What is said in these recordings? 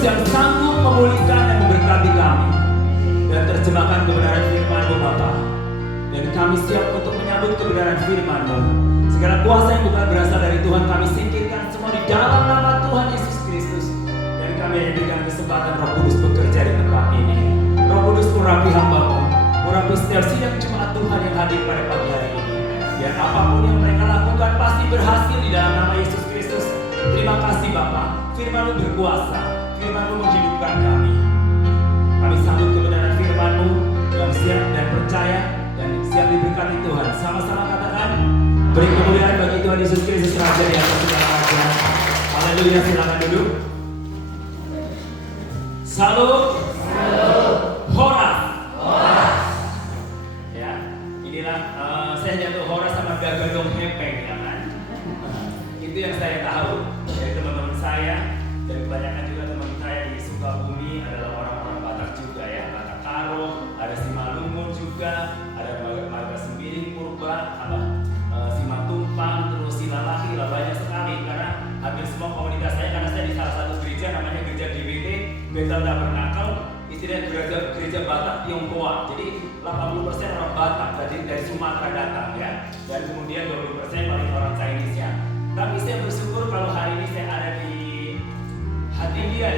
yang sanggup memulihkan dan memberkati kami dan terjemahkan kebenaran firman-Mu Bapa. Dan kami siap untuk menyambut kebenaran firman-Mu. Segala kuasa yang bukan berasal dari Tuhan kami singkirkan semua di dalam nama Tuhan Yesus Kristus. Dan kami berikan kesempatan Roh Kudus bekerja di tempat ini. Roh Kudus urapi hamba-Mu, urapi setiap sidang jemaat Tuhan yang hadir pada pagi hari ini. Biar apapun yang mereka lakukan pasti berhasil di dalam nama Yesus Kristus. Terima kasih Bapa, firman-Mu berkuasa, firman-Mu menghidupkan kami. Kami sambut kebenaran firman-Mu yang siap dan percaya dan siap diberkati Tuhan. Sama-sama katakan, beri kemuliaan bagi Tuhan Yesus Kristus Raja di atas segala raja. Haleluya, silakan duduk. Salut. Horas. Ya, inilah saya jatuh horas sama gagandong hepeng, ya kan? Itu yang saya tahu dari teman-teman saya dan kebanyakan juga teman saya di Sukabumi adalah orang-orang Batak juga ya, Batak Karo, ada Simalungun juga, ada Marga Sembiring, Purba, Simatumpang, terus Silalahi, banyak sekali karena hampir semua komunitas saya, karena saya di salah satu gereja namanya Gereja GBT Bethel Tabernakel, istilahnya gereja Batak Tionghoa. Jadi 80% orang Batak dari Sumatera datang ya, dan kemudian 20% paling orang Chinese-nya. Tapi saya bersyukur kalau hari ini saya ada di hati dia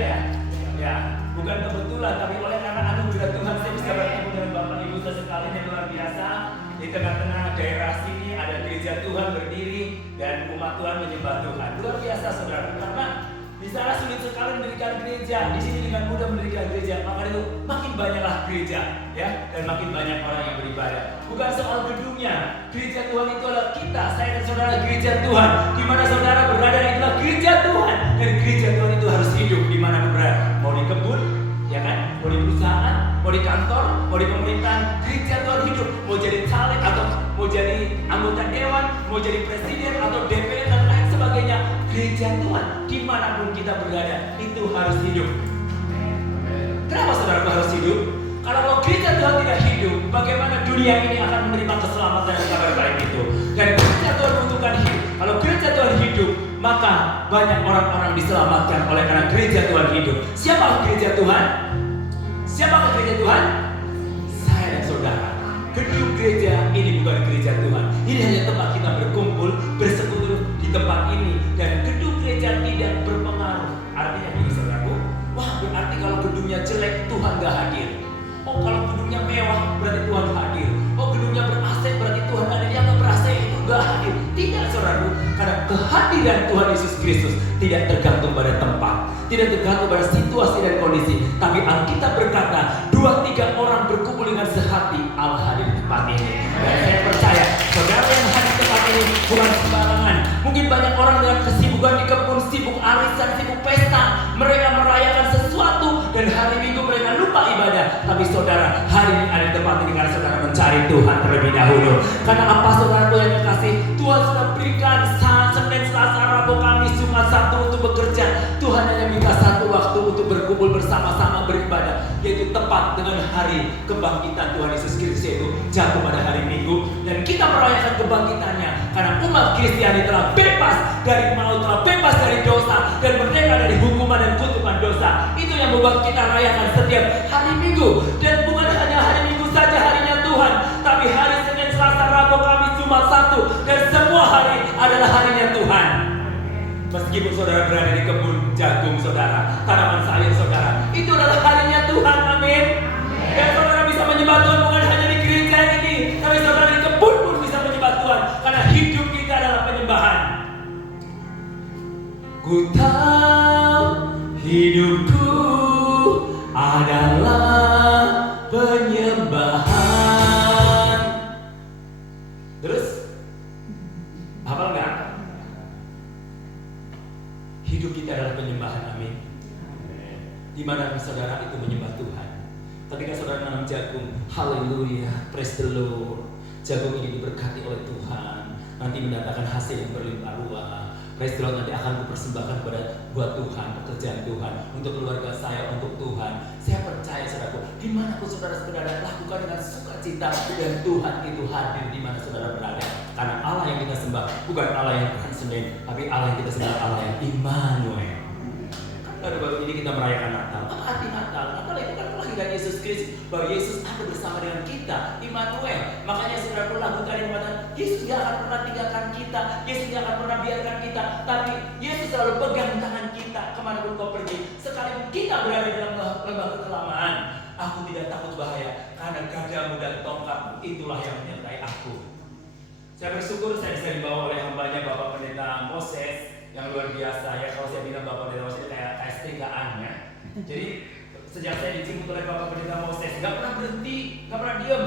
ya, bukan kebetulan tapi oleh karena anugerah Tuhan saya bisa bertemu dengan Bapak Ibu sekalian yang luar biasa. Di tengah-tengah daerah sini ada gereja Tuhan berdiri dan umat Tuhan menyembah Tuhan. Luar biasa saudara, karena di sana sulit sekali mendirikan gereja, di sini dengan mudah mendirikan gereja. Maka itu makin banyaklah gereja ya, dan makin banyak orang yang beribadah. Bukan soal gedungnya, gereja Tuhan itu adalah kita, saya dan saudara gereja Tuhan. Di mana saudara berada itulah gereja Tuhan, dan gereja Tuhan itu harus hidup di mana berada. Mau di kebun, ya kan? Mau di perusahaan, mau di kantor, mau di pemerintahan, gereja Tuhan hidup. Mau jadi caleg atau mau jadi anggota dewan, mau jadi presiden atau DPR dan lain sebagainya, gereja Tuhan dimanapun kita berada itu harus hidup. Kenapa saudara harus hidup? Karena kalau gereja Tuhan tidak hidup, bagaimana dunia ini akan menerima keselamatan dan kabar baik itu? Dan gereja Tuhan membutuhkan hidup. Kalau gereja Tuhan hidup, maka banyak orang-orang diselamatkan oleh karena gereja Tuhan hidup. Siapa gereja Tuhan? Siapa gereja Tuhan? Saya dan saudara. Gedung gereja ini bukan gereja Tuhan. Ini hanya tempat kita berkumpul, bersekutu di tempat ini. Dan gedung gereja tidak berpengaruh. Artinya gini saudaraku, wah berarti kalau gedungnya jelek Tuhan gak hadir. Oh kalau gedungnya mewah berarti Tuhan hadir. Oh gedungnya ber-AC berarti Tuhan hadir. Yang gak ber-AC itu gak hadir. Tidak saudaraku, karena kehadiran Tuhan Yesus Kristus tidak tergantung pada tempat, tidak tergantung pada situasi dan kondisi. Tapi Alkitab berkata 2-3 orang berkumpul dengan sehati, Allah hadir di tempat ini. Dan saya percaya saudara yang hadir di tempat ini bukan sembarangan. Mungkin banyak orang dengan kesibukan di kebun, sibuk arisan, sibuk pesta, mereka merayakan sesuatu dan hari Minggu mereka lupa ibadah. Tapi saudara hari ini ada di tempat ini karena saudara mencari Tuhan terlebih dahulu. Karena apa saudara yang kasih, Tuhan sudah berikan Senin, Selasa, Rabu, Kamis, Jumat, Sabtu untuk bekerja. Tuhan hanya minta satu waktu untuk berkumpul bersama-sama beribadah, yaitu tepat dengan hari kebangkitan Tuhan Yesus Kristus, yaitu jatuh pada hari Minggu. Dan kita merayakan kebangkitannya karena umat Kristiani telah bebas dari maut, telah bebas dari dosa dan merdeka dari hukuman dan kutukan dosa. Itu yang membuat kita rayakan setiap hari Minggu. Dan bukan hanya hari Minggu saja harinya Tuhan, tapi hari Senin, Selasa, Rabu, Kamis, Jumat, Sabtu, dan semua hari adalah harinya Tuhan. Meskipun saudara berada di kebun jagung saudara, tanaman sayur saudara, itu adalah harinya Tuhan, amin. Dan saudara bisa menyembah Tuhan bukan hanya di gereja ini, tapi saudara di kebun pun bisa menyembah Tuhan, karena hidup kita adalah penyembahan. Ku tahu hidupku adalah penyembahan. Terus hafal nggak? Hidup kita adalah penyembahan, amin. Di mana saudara itu menyembah Tuhan. Ketika saudara nanam jagung, haleluya, praise the Lord. Jagung ini diberkati oleh Tuhan, nanti mendatangkan hasil yang berlimpah ruah. Praise the Lord, nanti akan kupersembahkan buat Tuhan, pekerjaan Tuhan, untuk keluarga saya, untuk Tuhan. Saya percaya saudaraku, dimanapun saudara berada, lakukan dengan sukacita, dan Tuhan itu hadir di mana saudara berada. Karena Allah yang kita sembah bukan Allah yang bukan Senin, tapi Allah yang kita sembah Allah yang Immanuel. Kan Lalu baru ini kita merayakan Natal. Apa arti Natal? Natal itu kan kelahiran Yesus Kristus, bahwa Yesus ada bersama dengan kita, Immanuel. Makanya saudara lakukan yang mengatakan Yesus gak akan pernah tinggalkan kita, Yesus gak akan pernah biarkan kita, tapi Yesus selalu pegang tangan kita kemanapun kau pergi. Sekalipun kita berada dalam lembah kekelamaan, aku tidak takut bahaya, karena gadamu dan tongkatmu itulah yang menyertai aku. Saya bersyukur saya bisa dibawa oleh hambanya Bapak Pendeta Moses yang luar biasa ya. Kalau saya bilang Bapak Pendeta Moses kayak setrikaan ya. Jadi sejak saya dijemput oleh Bapak Pendeta Moses, gak pernah berhenti, gak pernah diem,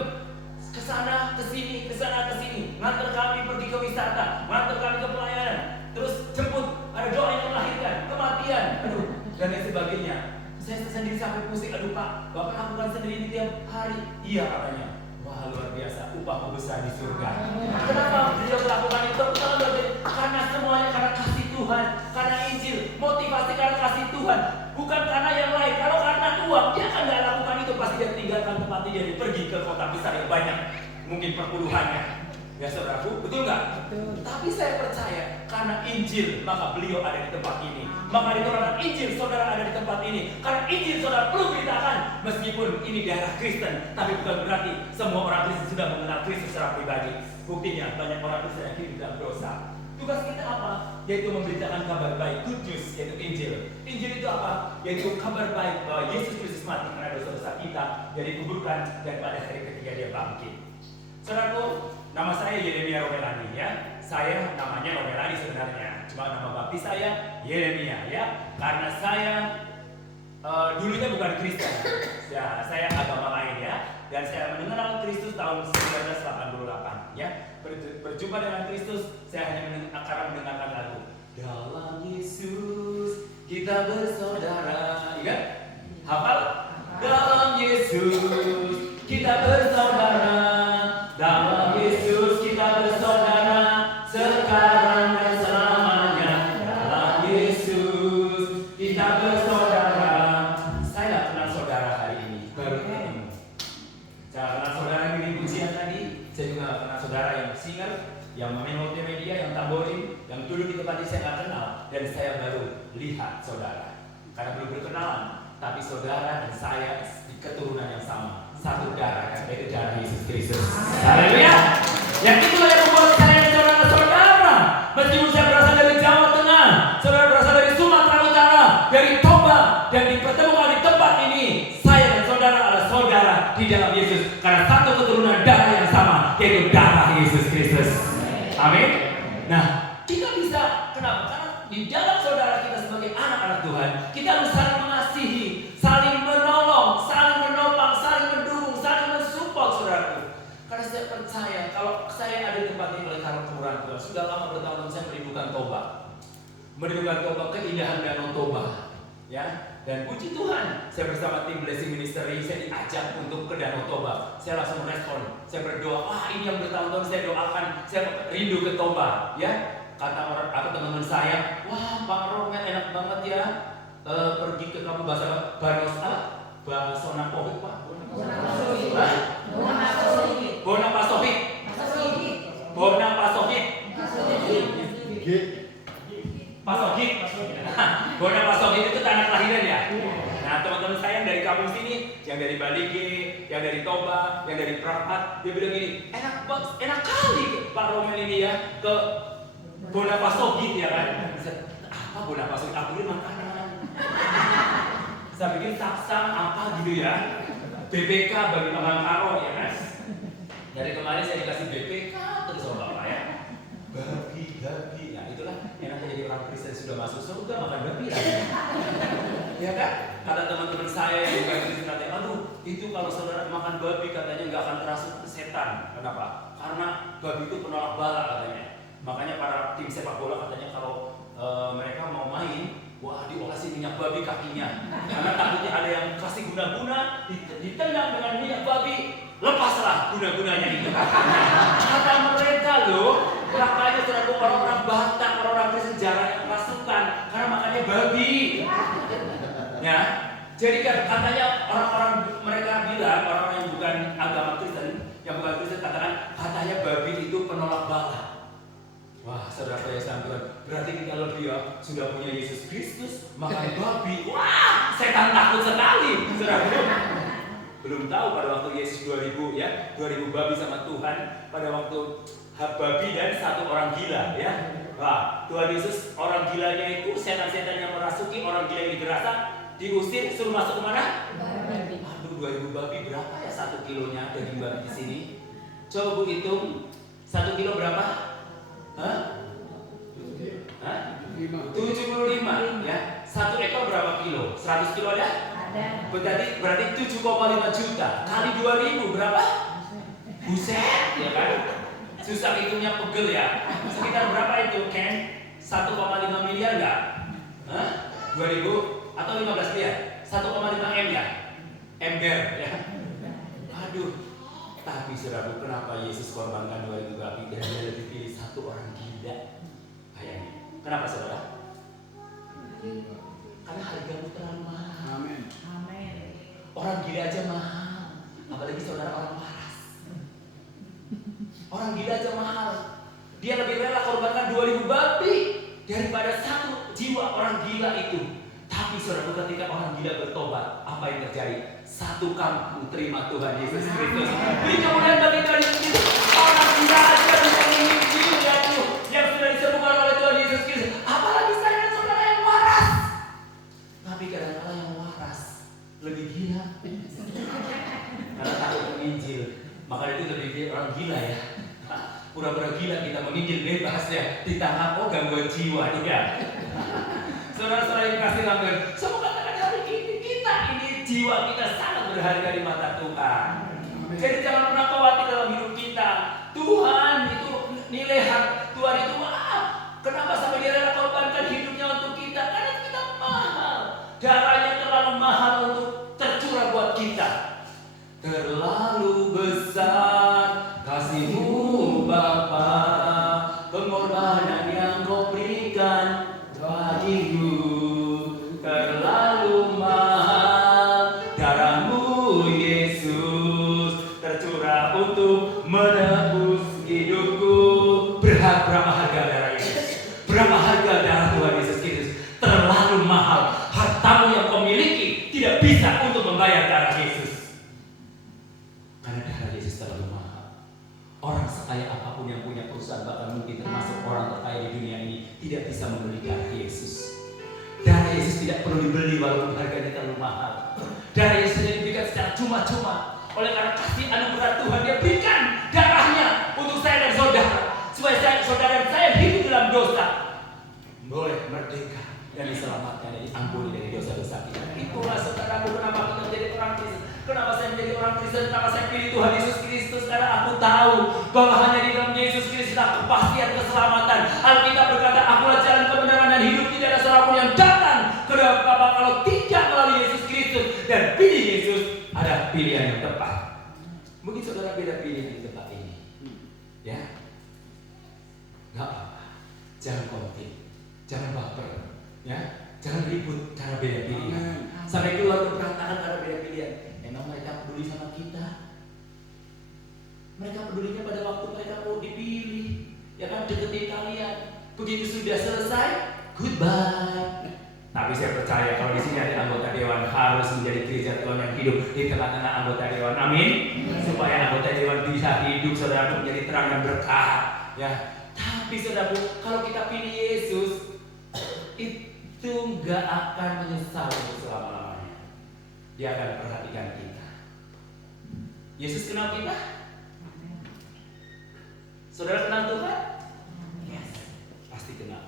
kesana kesini, ngantar kami pergi ke wisata, ngantar kami ke pelayanan, terus jemput, ada doa yang melahirkan, kematian, dan lain sebagainya. Saya sendiri sampai pusing, aduh Pak, Bapak lakukan sendiri tiap hari. Iya katanya. Wah luar biasa, upahmu besar di surga. Kenapa beliau melakukan itu? Karena semuanya karena kasih Tuhan, karena Injil, motivasi karena kasih Tuhan, bukan karena yang lain. Kalau karena uang, dia akan tidak lakukan itu. Pasti dia tinggalkan tempat dia pergi ke kota besar yang banyak, mungkin perpuluhannya. Ya saudaraku, betul nggak? Betul. Tapi saya percaya karena Injil maka beliau ada di tempat ini. Maka karena Injil saudara ada di tempat ini. Karena Injil saudara perlu beritakan. Meskipun ini daerah Kristen, tapi bukan berarti semua orang Kristen sudah mengenal Kristus secara pribadi. Buktinya banyak orang Kristen yang hidup dalam dosa. Tugas kita apa? Yaitu memberitakan kabar baik, good news, yaitu Injil. Injil itu apa? Yaitu kabar baik bahwa Yesus Kristus mati karena dosa-dosa kita, jadi dikuburkan dan pada hari ketiga dia bangkit. Saudaraku, nama saya Yeremia Romelani ya. Saya namanya Romelani sebenarnya, cuma nama baptis saya Yeremia ya. Karena saya dulunya bukan Kristen, ya, saya agama lain ya. Dan saya mengenal Kristus tahun 1988 ya. Berjumpa dengan Kristus, saya hanya akan mendengarkan lagu Dalam Yesus kita bersaudara. Ingat? Hafal? Dalam Yesus kita bersaudara. Dalam Yesus kita bersaudara, sekarang dan selamanya. Dalam Yesus kita bersaudara. Saya gak kenal saudara hari ini, baru ketemu. Saya kenal saudara yang pujian tadi. Saya juga gak kenal saudara yang singer, yang main multimedia, yang tamborin, yang duduk di tempat ini saya gak kenal. Dan saya baru lihat saudara, karena belum berkenalan. Tapi saudara dan saya di keturunan yang sama, satu darah, yaitu darah Yesus Kristus. Haleluya! Yang itulah yang membuat saya dan saudara-saudara. Meskipun saya berasal dari Jawa Tengah, saudara berasal dari Sumatera Utara, dari Toba, dan dipertemukan di tempat ini, saya dan saudara adalah saudara di dalam Yesus. Karena satu keturunan darah yang sama, yaitu darah Yesus Kristus. Amin. Nah, kita bisa, kenapa? Karena di dalam saudara kita sebagai anak-anak Tuhan, kita harus saling mengasihi, saling menolong, saling menopang, saling mendukung, saling mensupport saudaraku. Karena saya percaya kalau saya ada di tempat ini oleh karena kemurahan Tuhan. Sudah lama bertahun-tahun saya merindukan Toba, keindahan Danau Toba, ya. Dan puji Tuhan, saya bersama tim Blessing Ministry, saya diajak untuk ke Danau Toba. Saya langsung respon, saya berdoa, wah ini yang bertahun-tahun saya doakan, saya rindu ke Toba, ya. Kata teman-teman saya, wah Pak Romel enak banget ya, pergi ke kamu bahasa Bonapasovic Pak. Bonapasovic itu tanah kelahiran ya. Nah teman-teman saya yang dari kampung sini, yang dari Balige, yang dari Toba, yang dari Prapat, dia bilang gini, enak kali Pak Romel ini ya ke Bonapasovic ya kan. Apa Bonapasovic? Aku ini makanan. Saya bikin saksang apa gitu ya. BPK bagi makan karo ya kan. Dari kemarin saya dikasih BPK terus sama Bapak ya. Babi. Nah itulah enaknya jadi orang Kristen sudah masuk surga makan babi lagi. Ya kan? Kata teman-teman saya yang bukan Kristen katanya, aduh itu kalau saudara makan babi katanya nggak akan terasa setan. Kenapa? Karena babi itu penolak bala katanya. Makanya para tim sepak bola katanya kalau mereka mau main, wah diolah minyak babi kakinya. Karena takutnya ada yang kasih guna-guna, ditendang dengan minyak babi, lepaslah guna-gunanya itu. Kata mereka loh, makanya saudara orang-orang Batak, orang-orang Kristen jarang yang kerasukan karena makannya babi. Ya, jadi katanya orang-orang mereka bilang, orang yang bukan agama Kristen, yang bukan Kristen katanya babi itu penolak bala. Wah, saudara saya Tuhan, berarti kita lebih dia sudah punya Yesus Kristus, makan babi. Wah, setan takut sekali. Saudara, belum tahu pada waktu Yesus 2000 babi sama Tuhan, pada waktu babi dan satu orang gila ya. Wah, Tuhan Yesus orang gilanya itu setan-setan yang merasuki orang gila yang dirasa diusir, suruh masuk kemana? Aduh, 2000 babi berapa ya 1 kilonya daging babi di sini? Coba Bu hitung 1 kilo berapa? Hah? 75 ya. 1 ekor berapa kilo? 100 kilo ada? Ada. Berarti 7,5 juta kali 2000 berapa? Buset, ya kan? Susah hitungnya, pegel ya. Sekitar berapa itu, Ken? 1,5 miliar enggak? Hah? 2000 atau 15 miliar? 1,5 M ya? Ember ya. Aduh. Tapi saudara, kenapa Yesus korbankan 2000 babi dan dia lebih pilih satu orang gila? Bayangin. Kenapa saudara? Karena hargamu terlalu mahal. Amin. Orang gila aja mahal, apalagi saudara orang waras. Orang gila aja mahal. Dia lebih rela korbankan 2000 babi daripada satu jiwa orang gila itu. Tapi saudara, ketika orang gila bertobat, apa yang terjadi? Satu kampung terima Tuhan Yesus Kristus. Beri kemuliaan bagi Tuhan Yesus Kristus. Orang gila aja bisa menginjil ya tuh, yang sudah disembuhkan oleh Tuhan Yesus Kristus. Apalagi saya dan saudara yang waras. Tapi kadang-kadang yang waras lebih gila. Karena takut menginjil, maka itu lebih orang gila ya. Pura-pura gila kita menginjil bebas ya, ditangkap gangguan jiwa ya. Saudara-saudara yang kasih Tuhan, semoga hari ini jiwa kita sangat berharga di mata Tuhan. Jadi jangan pernah khawatir dalam hidup kita. Tuhan itu nilai Tuhan itu maaf. Kenapa sampai dia rela korbankan hidupnya untuk kita? Karena kita mahal. Darahnya terlalu mahal untuk tercurah buat kita. Terlalu besar kasih-Mu Bapa, pengorbanan yang Kau berikan bagiku. Terlalu mahal darah-Mu Yesus, tercurah untuk menebus hidupku. Berapa harga darah Yesus? Berapa harga darah Tuhan Yesus Kristus? Terlalu mahal. Hartamu yang kau miliki tidak bisa untuk membayar darah Yesus. Karena darah Yesus terlalu mahal. Orang sekaya apapun yang punya perusahaan, bahkan mungkin termasuk orang terkaya di dunia ini, tidak bisa membeli darah Yesus. Darah Yesus tidak perlu dibeli walaupun harganya terlalu mahal. Darah Yesus tidak diberikan secara cuma-cuma. Oleh karena kasih anugerah Tuhan, Dia berikan darahnya untuk saya dan saudara, supaya saudara dan saya hidup dalam dosa boleh merdeka dan diselamatkan dan diampuni dari dosa-dosa kita. Itulah saudaraku, kenapa kita menjadi orang Kristen. Kenapa saya menjadi orang Kristen? Kenapa saya pilih Tuhan Yesus Kristus? Karena aku tahu bahwa hanya di dalam Yesus Kristus ada kepastian keselamatan. Alkitab berkata, akulah jalan kebenaran dan hidup, tidak ada seorang pun yang datang ke Bapa kalau tidak melalui Yesus Kristus. Dan pilih Yesus ada pilihan yang tepat. Mungkin saudara beda pilihan di tempat ini, ya, nggak apa-apa. Jangan konflik, jangan baper, ya, jangan ribut karena beda pilihan. Sampai keluar berantakan karena beda pilihan. Emang mereka peduli sama kita? Mereka pedulinya pada waktu mereka mau dipilih, ya kan, deketin kalian. Begitu sudah selesai, goodbye. Tapi saya percaya kalau di sini ada anggota dewan harus menjadi gereja Tuhan yang hidup di tengah-tengah anggota dewan. Amin. Supaya anggota dewan bisa hidup, saudara, menjadi terang dan berkah. Ya. Tapi saudara, kalau kita pilih Yesus, itu nggak akan menyesal untuk selama-lamanya. Dia akan perhatikan kita. Yesus kenal kita? Saudara kenal Tuhan? Yes, pasti kenal.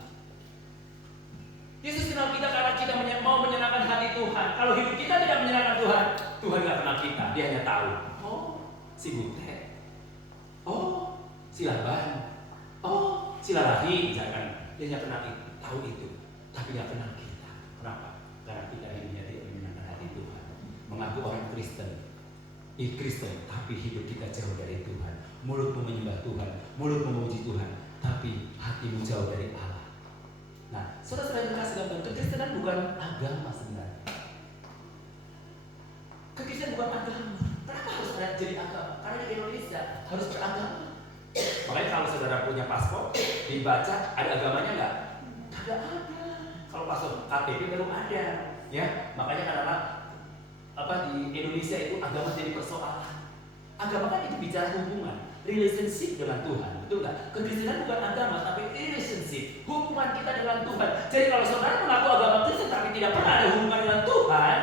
Yesus kenal kita karena kita mau menyenangkan hati Tuhan. Kalau hidup kita tidak menyenangkan Tuhan, Tuhan gak kenal kita. Dia hanya tahu, oh si Butet, oh si Laban, oh si Lalahi misalkan. Dia hanya kenal itu, tahu itu, tapi gak kenal kita. Kenapa? Karena kita hidupnya tidak menyenangkan hati Tuhan. Mengaku orang Kristen, tapi hidup kita jauh dari Tuhan. Mulutmu menyembah Tuhan, mulutmu memuji Tuhan, tapi hatimu jauh dari Allah. Nah, saudara-saudara yang kasih Tuhan, kekristenan bukan agama sebenarnya. Kekristenan bukan agama. Kenapa harus ada jadi agama? Karena di Indonesia harus beragama. Makanya kalau saudara punya paspor, dibaca ada agamanya enggak? Ada. Kalau pastor KTP baru ada, ya. Makanya kadang-kadang di Indonesia itu agama jadi persoalan. Agama kan itu bicara hubungan, relationship dengan Tuhan, betul nggak? Kekristenan bukan agama, tapi relationship, hubungan kita dengan Tuhan. Jadi kalau saudara mengaku agama Kristen tapi tidak pernah ada hubungan dengan Tuhan,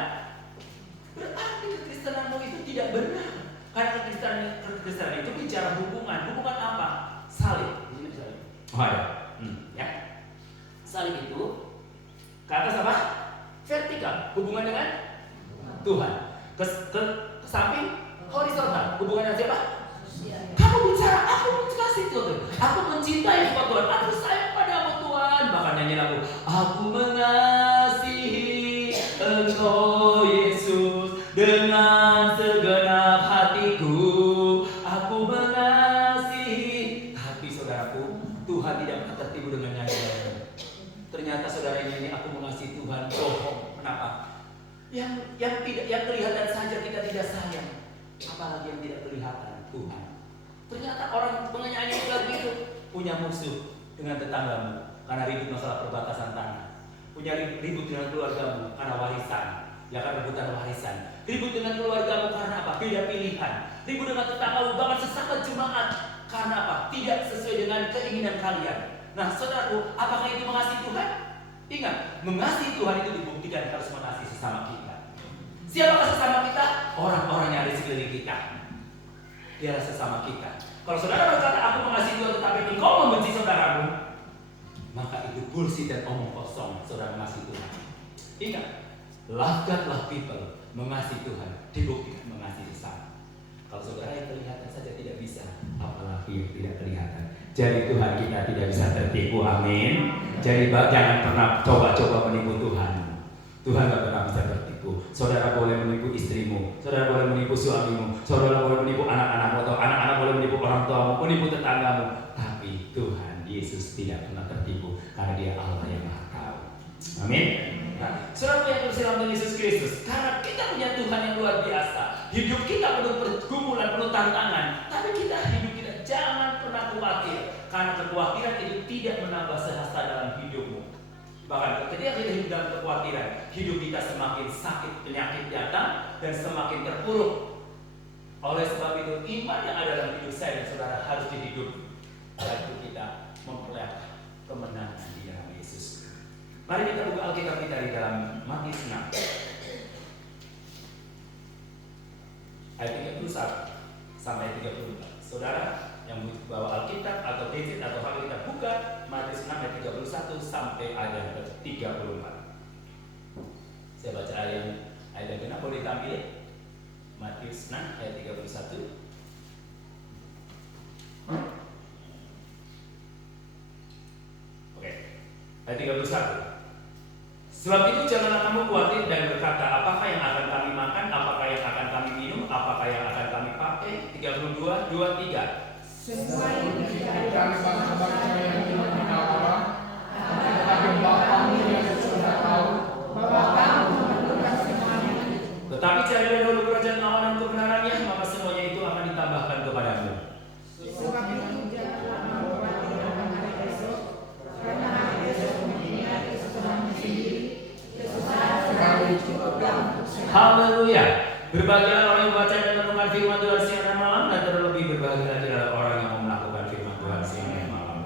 berarti kekristenanmu itu tidak benar. Karena kekristenan itu bicara hubungan. Hubungan apa? Salib. Ini salib. Oh ya. Ya. Salib itu ke atas apa? Vertikal. Hubungan dengan Tuhan. Ke samping horizontal. Hubungan dengan siapa? Kamu bicara, aku kasih Tuhan. Aku mencintai Tuhan. Aku sayang padamu Tuhan. Bahkan nyanyi lagu, aku mengasihi Engkau Yesus dengan segenap hatiku. Aku mengasihi. Tapi saudaraku, Tuhan tidak pernah tertipu dengan nyanyian. Ternyata saudara ini aku mengasihi Tuhan. Bohong. Kenapa? Yang kelihatan saja kita tidak sayang. Apalagi yang tidak kelihatan, Tuhan. Ternyata orang penyanyi lagu itu punya musuh dengan tetanggamu karena ribut masalah perbatasan tanah. Punya ribut dengan keluargamu karena warisan, ya kan, rebutan warisan. Ribut dengan keluargamu karena apa? Beda pilihan. Ribut dengan tetanggamu bahkan sesama jemaat karena apa? Tidak sesuai dengan keinginan kalian. Nah, saudaraku, apakah itu mengasihi Tuhan? Ingat, mengasihi Tuhan itu dibuktikan harus mengasihi sesama kita. Siapakah sesama kita? Orang-orang yang ada di sekeliling kita. Dialah sesama kita. Kalau saudara berkata aku mengasihi Tuhan tetapi engkau membenci saudaramu, maka itu bullshit dan omong kosong. Saudara mengasihi Tuhan. Ingat, love God, love people. Mengasihi Tuhan dibuktikan mengasihi sesama. Kalau saudara yang kelihatan saja tidak bisa, apalagi yang tidak kelihatan. Jadi Tuhan kita tidak bisa tertipu. Amin. Jadi jangan pernah coba-coba menipu Tuhan. Tuhan tidak pernah bisa tertipu. Saudara boleh menipu istrimu, saudara boleh menipu suamimu, saudara boleh menipu anak-anakmu, atau anak-anak boleh menipu orang tuamu, menipu tetanggamu. Tapi Tuhan Yesus tidak pernah tertipu karena Dia Allah yang Maha Tahu. Amin. Nah, saudara yang bersama dengan Yesus Kristus, karena kita punya Tuhan yang luar biasa. Hidup kita penuh pergumulan, penuh tantangan, tapi hidup kita jangan pernah khawatir, karena kekhawatiran itu tidak menambah sehasta dalam hidupmu. Bahkan ketika kita hidup dalam kekhawatiran, hidup kita semakin sakit, penyakit datang dan semakin terpuruk. Oleh sebab itu, iman yang ada dalam hidup saya dan saudara harus dihidup. Dan kita memperlihatkan kemenangan di dalam Yesus. Mari kita buka Alkitab kita di dalam Matius 6 ayat 31 sampai 34. Saudara yang bawa Alkitab atau gadget atau HP kita buka Matius 6 ayat 31 sampai ayat 34. Saya baca ayat yang benar, boleh ditampilkan? Matius 6 ayat 31. Oke. Ayat 31. Sebab itu janganlah kamu khawatir dan berkata, apakah yang akan kami makan, apakah yang akan kami minum, apakah yang akan kami pakai. 32, 23. Semua yang dicari bangsa-bangsa yang dimiliki Allah, tetapi Bapamu yang sudah tahu bahwa kamu memerlukan semuanya. Tetapi carilah dahulu kerajaan Allah dan kebenarannya, maka semuanya itu akan ditambahkan kepadamu. Sebab itu janganlah khawatir akan hari esok, karena hari esok mempunyai kesusahannya sendiri. Kesusahan sekali cukuplah untuk semua. Haleluya. Berbahagialah orang yang membaca dan merenungkan firman Tuhan siang dan malam, dan terlebih berbahagia lagi adalah orang yang mau melakukan firman Tuhan siang dan malam.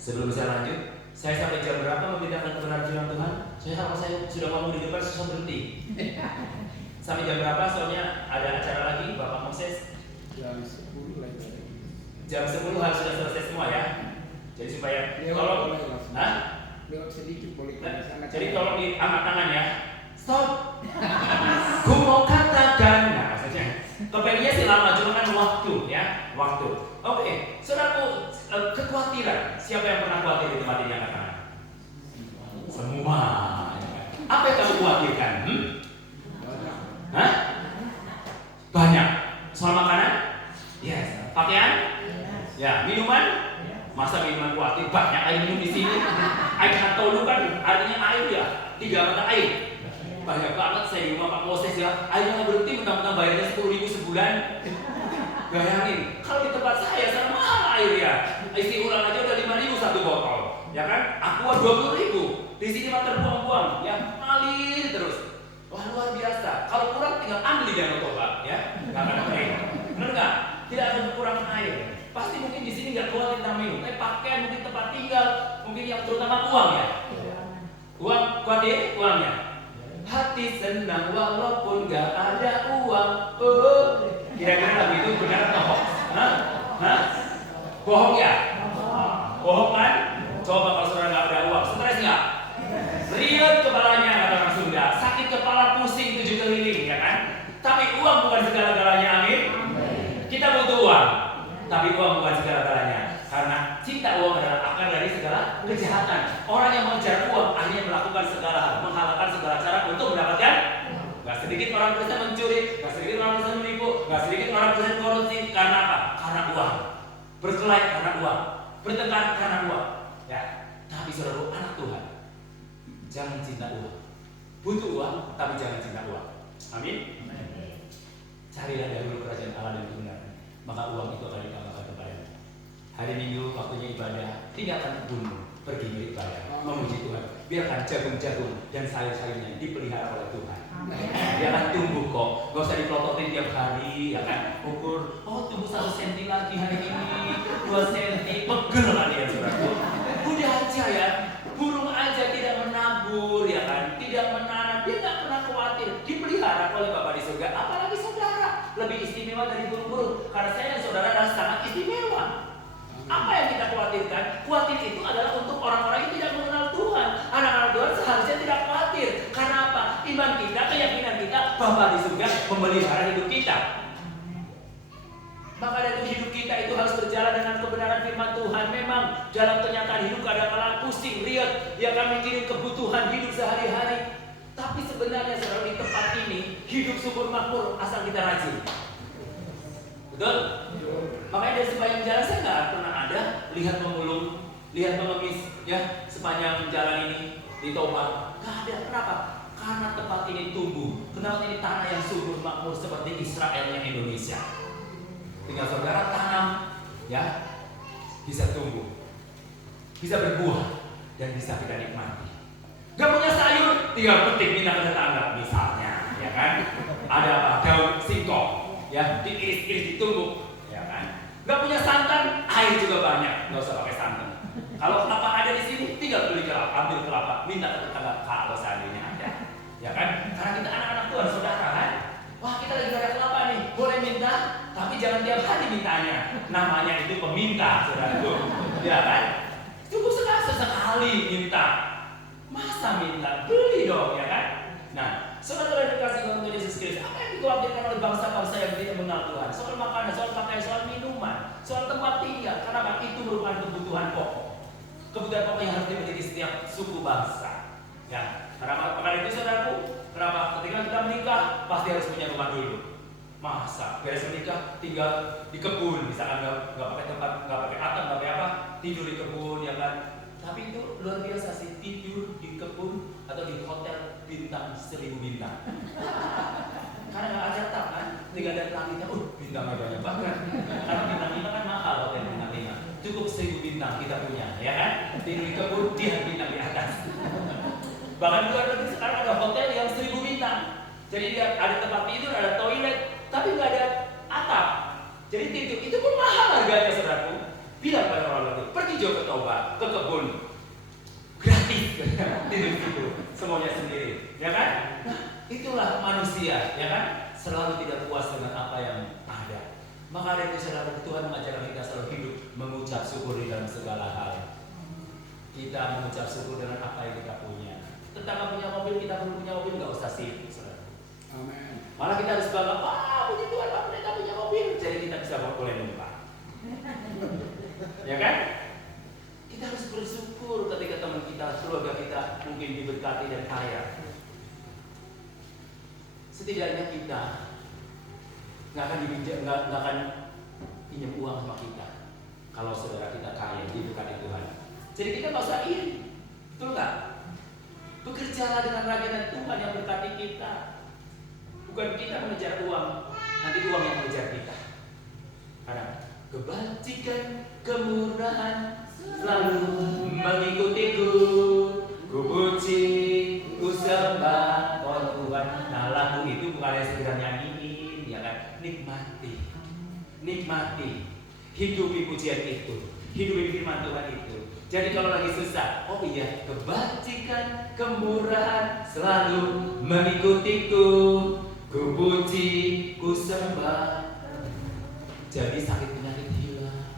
Sebelum saya lanjut, saya sampai jam berapa memberitakan kebenaran firman Tuhan? Saya sudah ngomong di depan susah berhenti. Sampai jam berapa? Soalnya ada acara lagi, Bapak Moses. Jam 10 lagi. Jam 10 harus sudah selesai semua ya. Jadi supaya tolong, lewat sedikit boleh. Jadi tolong diangkat tangan ya. Stop. Ku mau katakan, nah maksudnya kepengennya sih lama, cuma kan waktu ya, waktu. Oke, saudaraku, kekhawatiran. Siapa yang pernah khawatir di tempat ini angkat tangan? Semua. Apa yang kamu khawatirkan? Hah? Banyak. Soal makanan? Yes. Pakaian? Ya. Minuman? Masa minuman khawatir? Banyak air minum di sini. Air katolu kan artinya air ya. 3 mata air. Banyak banget saya di rumah Pak Moses ya. Airnya nggak berhenti, mentang-mentang bayarnya 10.000 sebulan. Bayangin, kalau di tempat saya sama mahal air ya. Isi ulang aja udah 5.000 satu botol, ya kan? Aqua 20.000. Di sini mah terbuang-buang, ya, ngalir terus. Wah, luar biasa. Kalau kurang tinggal ambil di Danau Toba, ya, nggak akan ada air. Benar nggak? Tidak ada kekurangan air. Pasti mungkin di sini nggak keluar tentang minum, tapi pakaian, mungkin tempat tinggal, mungkin yang terutama uang ya. Uang, kuatir, uangnya. Hati senang walaupun nggak ada uang. Oh, kira-kira lagu itu benar atau hoax? Hah? Bohong ya? Bohong kan? Coba kalau saudara nggak ada uang, stres nggak? Riut kepalanya kata orang Sunda, sakit kepala pusing 7 keliling, ya kan? Tapi uang bukan segala-galanya, amin. Kita butuh uang, tapi uang bukan segala-galanya. Karena cinta uang adalah akar dari segala kejahatan. Orang yang mengejar uang akhirnya melakukan segala hal, menghalalkan segala cara untuk mendapatkan. Gak sedikit orang Kristen mencuri, gak sedikit orang Kristen menipu, gak sedikit orang Kristen korupsi. Karena apa? Karena uang. Berkelahi karena uang, bertengkar karena uang. Ya, tapi saudara, anak Tuhan, jangan cinta uang. Butuh uang, tapi jangan cinta uang. Amin. Carilah dahulu kerajaan Allah dan kebenaran, maka uang itu akan ditambahkan kepadamu. Hari Minggu waktunya ibadah, tinggalkan kebunmu, pergi beribadah, memuji Tuhan. Biarkan jagung-jagung dan sayur-sayurnya dipelihara oleh Tuhan. Dia akan tumbuh kok, gak usah dipelototin tiap hari, ya kan? Ukur, oh tumbuh 1 cm lagi hari ini, 2 cm, pegel lah dia saudaraku. Udah aja ya, burung aja tidak menabur, ya kan? Tidak menanam, dia gak pernah khawatir, dipelihara oleh Bapa di surga. Apalagi saudara, lebih istimewa dari burung-burung, karena saya dan saudara adalah sangat istimewa. Apa yang kita khawatirkan? Khawatir itu adalah untuk orang-orang yang tidak mengenal Tuhan. Anak-anak Tuhan seharusnya tidak khawatir. Karena apa? Iman kita, keyakinan kita, Bapa di surga memelihara hidup kita. Maka dari itu hidup kita itu harus berjalan dengan kebenaran firman Tuhan. Memang dalam kenyataan hidup kadang-kadang pusing, riat, dia akan mikirin kebutuhan hidup sehari-hari. Tapi sebenarnya saudara, di tempat ini hidup subur makmur asal kita rajin. Betul? Makanya dari sepanjang jalan saya nggak pernah ada lihat pemulung, lihat pengemis, ya sepanjang jalan ini di Toba. Nggak ada. Kenapa? Karena tempat ini tumbuh. Kenapa ini tanah yang subur makmur seperti Israelnya Indonesia. Tinggal saudara tanam, ya bisa tumbuh, bisa berbuah dan bisa kita nikmati. Gak punya sayur, tinggal petik minta ke tetangga misalnya, ya kan? Ada apa? Daun singkong, ya diiris-iris ditumbuk, ya kan? Gak punya santan, air juga banyak, gak usah pakai santan. Kalau kelapa ada di sini, tinggal beli kelapa, ambil kelapa, minta ke tetangga kalau seandainya ada, ya kan? Karena kita anak-anak Tuhan, saudara kan? Wah, kita lagi ada kelapa nih, boleh minta, tapi jangan tiap hari mintanya. Namanya itu peminta, saudaraku, ya kan? Cukup sekali minta. Masa minta? Beli dong, ya kan? Nah, saudara dikasih Tuhan Yesus Kristus, apa yang dikhawatirkan oleh bangsa-bangsa yang tidak mengenal Tuhan? Soal makanan, soal pakaian, soal minuman, soal tempat tinggal. Karena itu merupakan kebutuhan pokok. Kebutuhan pokok yang harus dimiliki setiap suku bangsa. Ya, karena itu saudaraku, kenapa? Ketika kita menikah, pasti harus punya rumah dulu. Masa beres menikah tinggal di kebun, misalkan nggak pakai tempat, nggak pakai atap, nggak pakai apa, tidur di kebun, ya kan? Tapi itu luar biasa sih, tidur di kebun atau di hotel bintang 1000 bintang. Karena nggak ada atap kan, tinggal ada langitnya, bintangnya banyak banget. Karena bintang 5 kan mahal hotel bintang 5. Cukup 1000 bintang kita punya, ya kan? Tidur di kebun, dia bintang di atas. Bahkan di luar negeri sekarang ada hotel yang 1000 bintang. Jadi dia ada tempat tidur, ada toilet, tapi nggak ada atap. Jadi tidur itu pun mahal harganya, saudaraku. Bilang pada orang itu, pergi jauh ke Toba, ke kebun, gratis, tidur situ, semuanya sendiri, ya kan? Nah, itulah manusia, ya kan? Selalu tidak puas dengan apa yang ada. Maka dari itu saudara, Tuhan mengajarkan kita selalu hidup mengucap syukur di dalam segala hal. Kita mengucap syukur dengan apa yang kita punya. Tetangga punya mobil, kita belum punya mobil, nggak usah sibuk, saudara. Amin. Malah kita harus bangga, wah puji Tuhan, Pak Pendeta punya mobil, jadi kita bisa boleh numpang. Ya kan? Kita harus bersyukur ketika teman kita, keluarga kita mungkin diberkati dan kaya. Setidaknya kita nggak akan pinjam uang sama kita kalau saudara kita kaya diberkati Tuhan. Jadi kita nggak usah iri, betul nggak? Bekerjalah dengan rajin Tuhan yang berkati kita. Bukan kita mengejar uang, nanti uang yang mengejar kita. Karena kebajikan, kemurahan selalu mengikutiku. Ku hidupi pujian itu, hidupi firman Tuhan itu. Jadi kalau lagi susah, oh iya, kebajikan, kemurahan selalu mengikutiku, ku puji, ku sembah. Jadi sakit penyakit hilang.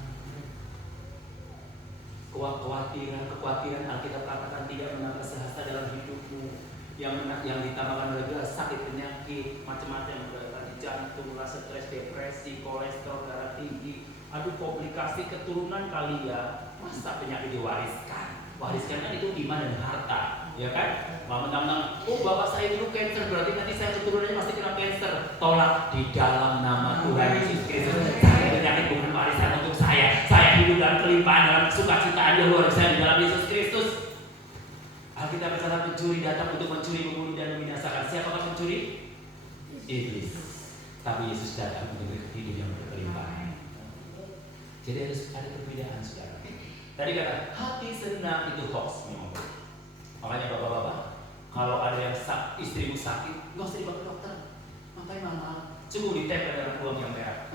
Kekhawatiran Alkitab katakan tidak menambah sehasta dalam hidupmu. Yang ditambahkan oleh sakit penyakit macam-macam, dari jantung, stres, depresi, kolesterol darah tinggi, aduh komplikasi keturunan kali ya. Masa penyakit diwariskan? Wariskan kan itu iman dan harta, ya kan? Mentang-mentang, oh bapak saya dulu cancer, berarti nanti saya keturunannya pasti kena cancer. Tolak di dalam nama Tuhan Yesus Kristus. Saya penyakit bukan warisan untuk saya. Saya hidup dalam kelimpahan, dalam sukacita yang luar biasa di dalam Yesus Kristus. Alkitab berkata pencuri datang untuk mencuri, membunuh dan membinasakan. Siapakah pencuri? Iblis. Tapi Yesus datang untuk memberi hidup yang berkelimpahan. Jadi harus ada perbedaan, saudara. Tadi kata hati senang itu hoax memang. Makanya bapak-bapak, kalau ada yang istrimu sakit, nggak usah dibawa ke dokter. Makanya mama cukup ditempel dalam buang yang merah.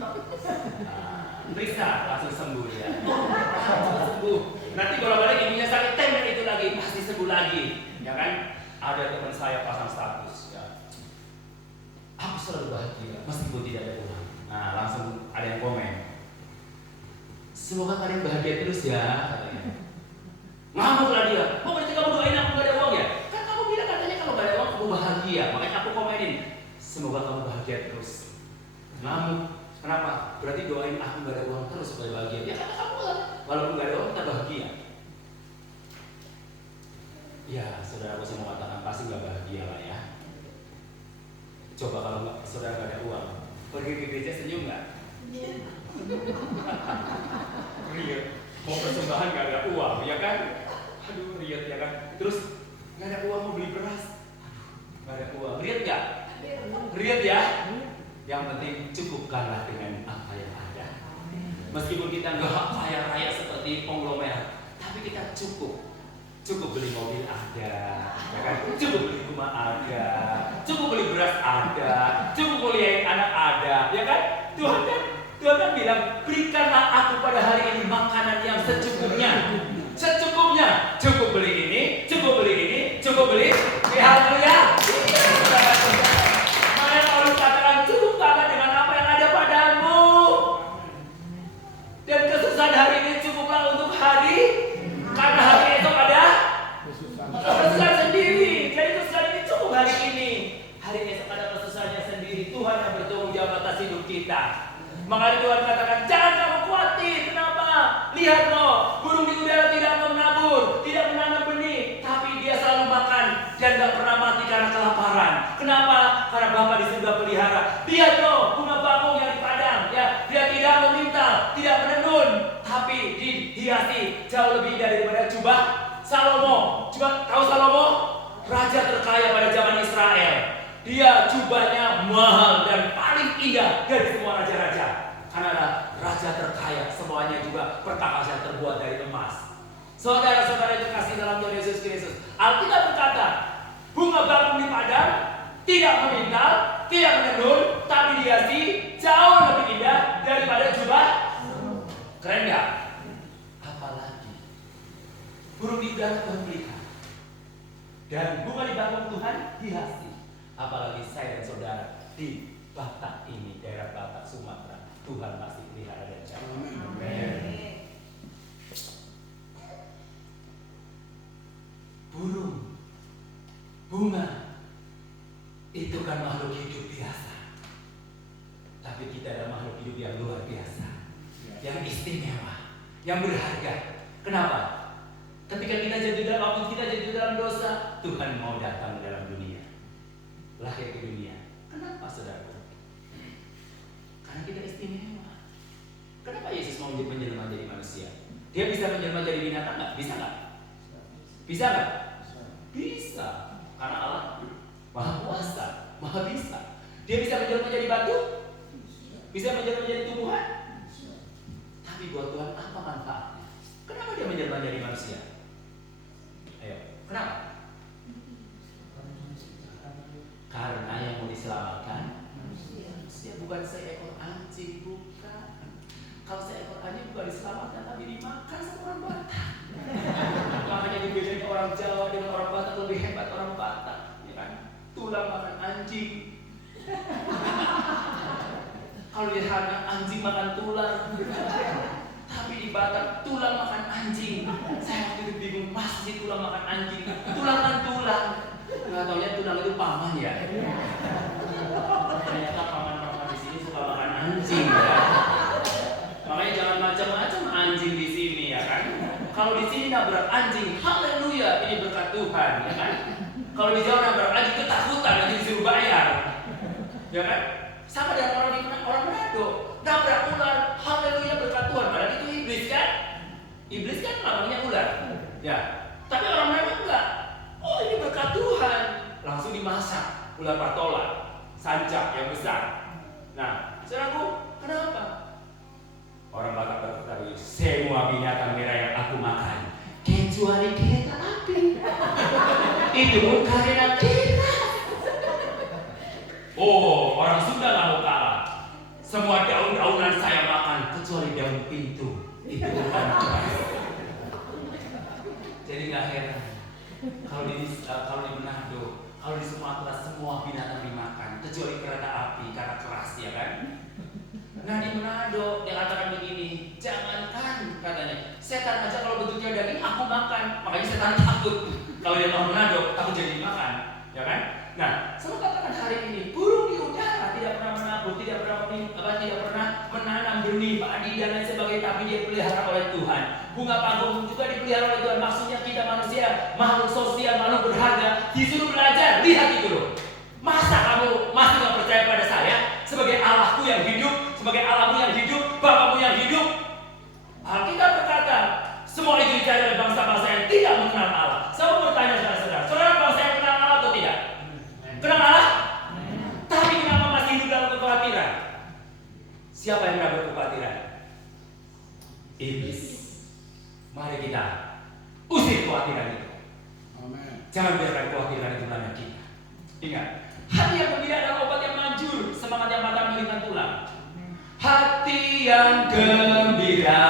Periksa langsung sembuh ya. Langsung sembuh. Nanti kalau balik ibunya sakit, tempel itu lagi, pasti sembuh lagi, ya kan? Ada teman saya pasang status, ya. Aku selalu bahagia meskipun tidak ada uang. Nah langsung ada yang komen. Semoga kalian bahagia terus ya. Ngamuklah dia. Oh berarti kamu doain aku gak ada uang ya? Kan kamu bilang katanya kalau gak ada uang kamu bahagia. Makanya aku komenin. Semoga kamu bahagia terus. Ngamuk. Kenapa? Berarti doain aku gak ada uang terus supaya bahagia. Ya kata kamu lah. Walaupun gak ada uang kita bahagia. Ya saudara aku mau katakan pasti gak bahagia lah ya. Coba kalau saudara gak ada uang, pergi ke gereja senyum gak? Riet, mau persembahan gak ada uang, ya kan? Aduh, riet ya kan? Terus gak ada uang mau beli beras, aduh, gak ada uang. Riet gak? Riet ya? Yang penting cukupkanlah dengan apa yang ada. Meskipun kita gak kaya raya seperti konglomerat, tapi kita cukup beli mobil ada, ya kan? Cukup beli rumah ada, cukup beli beras ada, cukup beli anak ada, ya kan? Tuhan kan bilang, berikanlah aku pada hari ini makanan yang secukupnya. Secukupnya. Cukup beli ini, cukup beli ini, cukup beli. Haleluya. Makanya Paulus katakan, cukupkanlah dengan apa yang ada padamu. Dan kesusahan hari ini cukuplah untuk hari, karena hari esok ada kesusahan sendiri. Jadi kesusahan ini cukup hari ini. Hari esok ada kesusahannya sendiri. Tuhan yang bertanggung jawab atas hidup kita. Makanya Tuhan katakan, jangan kamu khawatir. Kenapa? Lihat loh, burung di udara tidak menabur, tidak menanam benih, tapi dia selalu makan dan gak pernah mati karena kelaparan. Kenapa? Karena Bapa di surga pelihara. Lihat loh, bunga bakung yang di padang, ya, dia tidak meminta, tidak menenun, tapi dihiasi jauh lebih daripada jubah Salomo. Coba tahu Salomo? Raja terkaya pada zaman Israel. Dia jubahnya mahal dan paling indah dari semua raja-raja. Karena raja terkaya, semuanya juga perkakasan terbuat dari emas. Saudara-saudara yang terkasih dalam Tuhan Yesus Kristus, Alkitab berkata, bunga bakung di padang tidak memintal, tidak menenun, tapi dihiasi jauh lebih indah daripada jubah. Keren gak? Apalagi burung di udara Tuhan pelihara dan bunga di bakung Tuhan hiasi. Apalagi saya dan saudara di Batak ini, daerah Batak Sumatera, Tuhan masih pelihara dan jaga. Amin. Burung, bunga, itu kan makhluk hidup biasa. Tapi kita adalah makhluk hidup yang luar biasa, yang istimewa, yang berharga. Kenapa? Ketika kita jatuh dalam waktu kita jatuh dalam dosa, Tuhan mau datang ke dalam dunia, lahir ke dunia. Kenapa saudaraku? Karena kita istimewa. Kenapa Yesus mau menjelma jadi manusia? Dia bisa menjelma jadi binatang nggak? Bisa nggak? Bisa nggak? Bisa. Karena Allah Maha Kuasa, Maha Bisa. Dia bisa menjelma jadi batu? Bisa menjelma jadi tumbuhan? Tapi buat Tuhan apa manfaatnya? Kenapa dia menjelma jadi manusia? Ayo, kenapa? Karena yang mau diselamatkan manusia, bukan seekor anjing, bukan. Kalau seekor anjing tulang makan anjing. Kalau di sana anjing makan tulang. Tapi di Batak tulang makan anjing. Saya waktu itu bingung, masa sih tulang makan anjing? Tulang kan tulang. Nggak taunya tulang itu paman ya. Ternyata paman-paman di sini suka makan anjing ya. Makanya jangan macam-macam anjing di sini ya kan. Kalau di sini nabrak anjing, haleluya, ini berkat Tuhan ya kan. Kalau di Jawa nabrak anjing ketakutan, nanti disuruh bayar. Ya kan? Sama dengan orang Manado, nabrak ular, haleluya berkat Tuhan. Padahal itu iblis kan? Iblis kan namanya ular. Ya. Tapi orang Manado enggak. Oh, ini berkat Tuhan. Langsung dimasak ular patola, sancak yang besar. Nah, saudaraku, kenapa? Orang Batak berkata, semua binatang merah yang aku makan, kecuali kereta api. Itu pun karena kita. Oh, orang Sunda nggak mau kalah. Semua daun-daunan saya makan, kecuali daun pintu. Itu bukan keras. Jadi nggak heran. Kalau di Manado, kalau di Sumatera semua binatang dimakan, kecuali kereta api karena keras ya kan. Nah di Manado dia katakan begini, jangankan katanya, setan aja kalau bentuknya daging aku makan, makanya setan takut. Kalau dia mau Manado, takut jadi makan, ya kan? Nah, sama katakan hari ini, burung di udara tidak pernah menabur, tidak pernah menanam benih padi dan lain sebagainya, tapi dia dipelihara oleh Tuhan. Bunga panggung juga dipelihara oleh Tuhan. Maksudnya kita manusia, makhluk sosial, makhluk berharga, disuruh belajar. Lihat itu loh. Masa kamu masih nggak percaya pada saya sebagai Allahku yang hidup, sebagai Allahmu yang hidup, Bapamu yang hidup? Alkitab berkata, semua itu dicari oleh bangsa-bangsa yang tidak mengenal Allah. Saya mau bertanya saudara-saudara, saudara bangsa yang kenal Allah atau tidak? Kenal Allah? Tapi kenapa masih hidup dalam kekhawatiran? Siapa yang tidak berkekhawatiran? Iblis. Mari kita usir kekhawatiran itu. Amen. Jangan biarkan kekhawatiran itu melanda kita. Ingat, hati yang gembira adalah obat yang manjur, semangat yang patah melihkan tulang. Hati yang gembira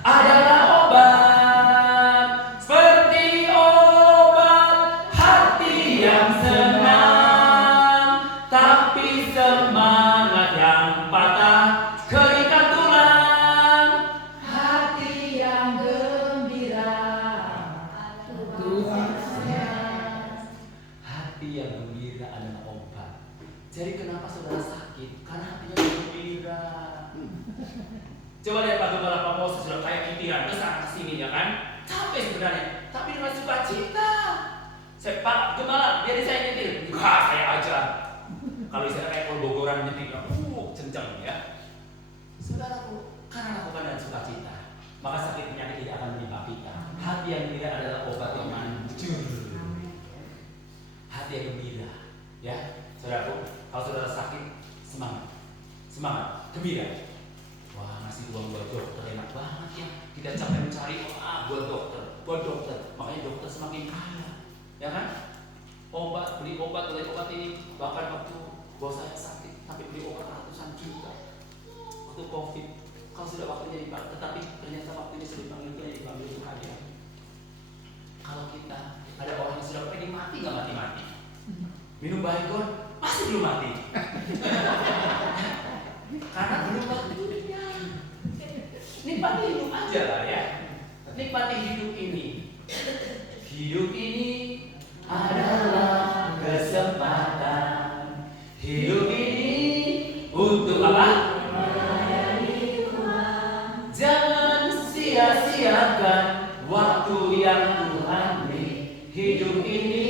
adalah obat, seperti obat hati yang senang, tapi semangat yang patah kerikan tulang. Hati yang gembira, Tuhan Hati yang gembira adalah obat. Jadi kenapa saudara sakit? Karena hatinya gembira. Coba lihat Pak Gembala Pak Moses sudah kayak kitiran kesana kesini ya kan? Capek sebenarnya, tapi dengan sukacita. Saya Pak Gembala, biarin saya nyetir. Enggak, saya aja. Kalau istilah kayak kolbogoran nyetir, kenceng ya. Saudaraku, karena lakukan dengan sukacita, maka sakit penyakit tidak akan menimpa kita. Hati yang gembira adalah obat yang manjur. Hati yang gembira, ya, saudaraku. Kalau saudara sakit, semangat, gembira. Wah, ngasih uang buat dokter enak banget ya. Kita capek mencari buat dokter. Makanya dokter semakin kaya, ya kan? Beli obat ini. Bahkan waktu bos saya sakit, tapi beli obat ratusan juta. Waktu COVID, kalau sudah waktunya dipanggil, tetapi ternyata waktunya sudah dipanggil Tuhan ya. Kalau kita ada orang yang sudah pengen mati, nggak mati. Minum Baygon masih belum mati. Karena belum waktunya. Nikmati hidup aja lah ya. Nikmati hidup ini. Hidup ini adalah kesempatan. Hidup ini untuk apa? Jangan sia-siakan waktu yang Tuhan beri. Hidup ini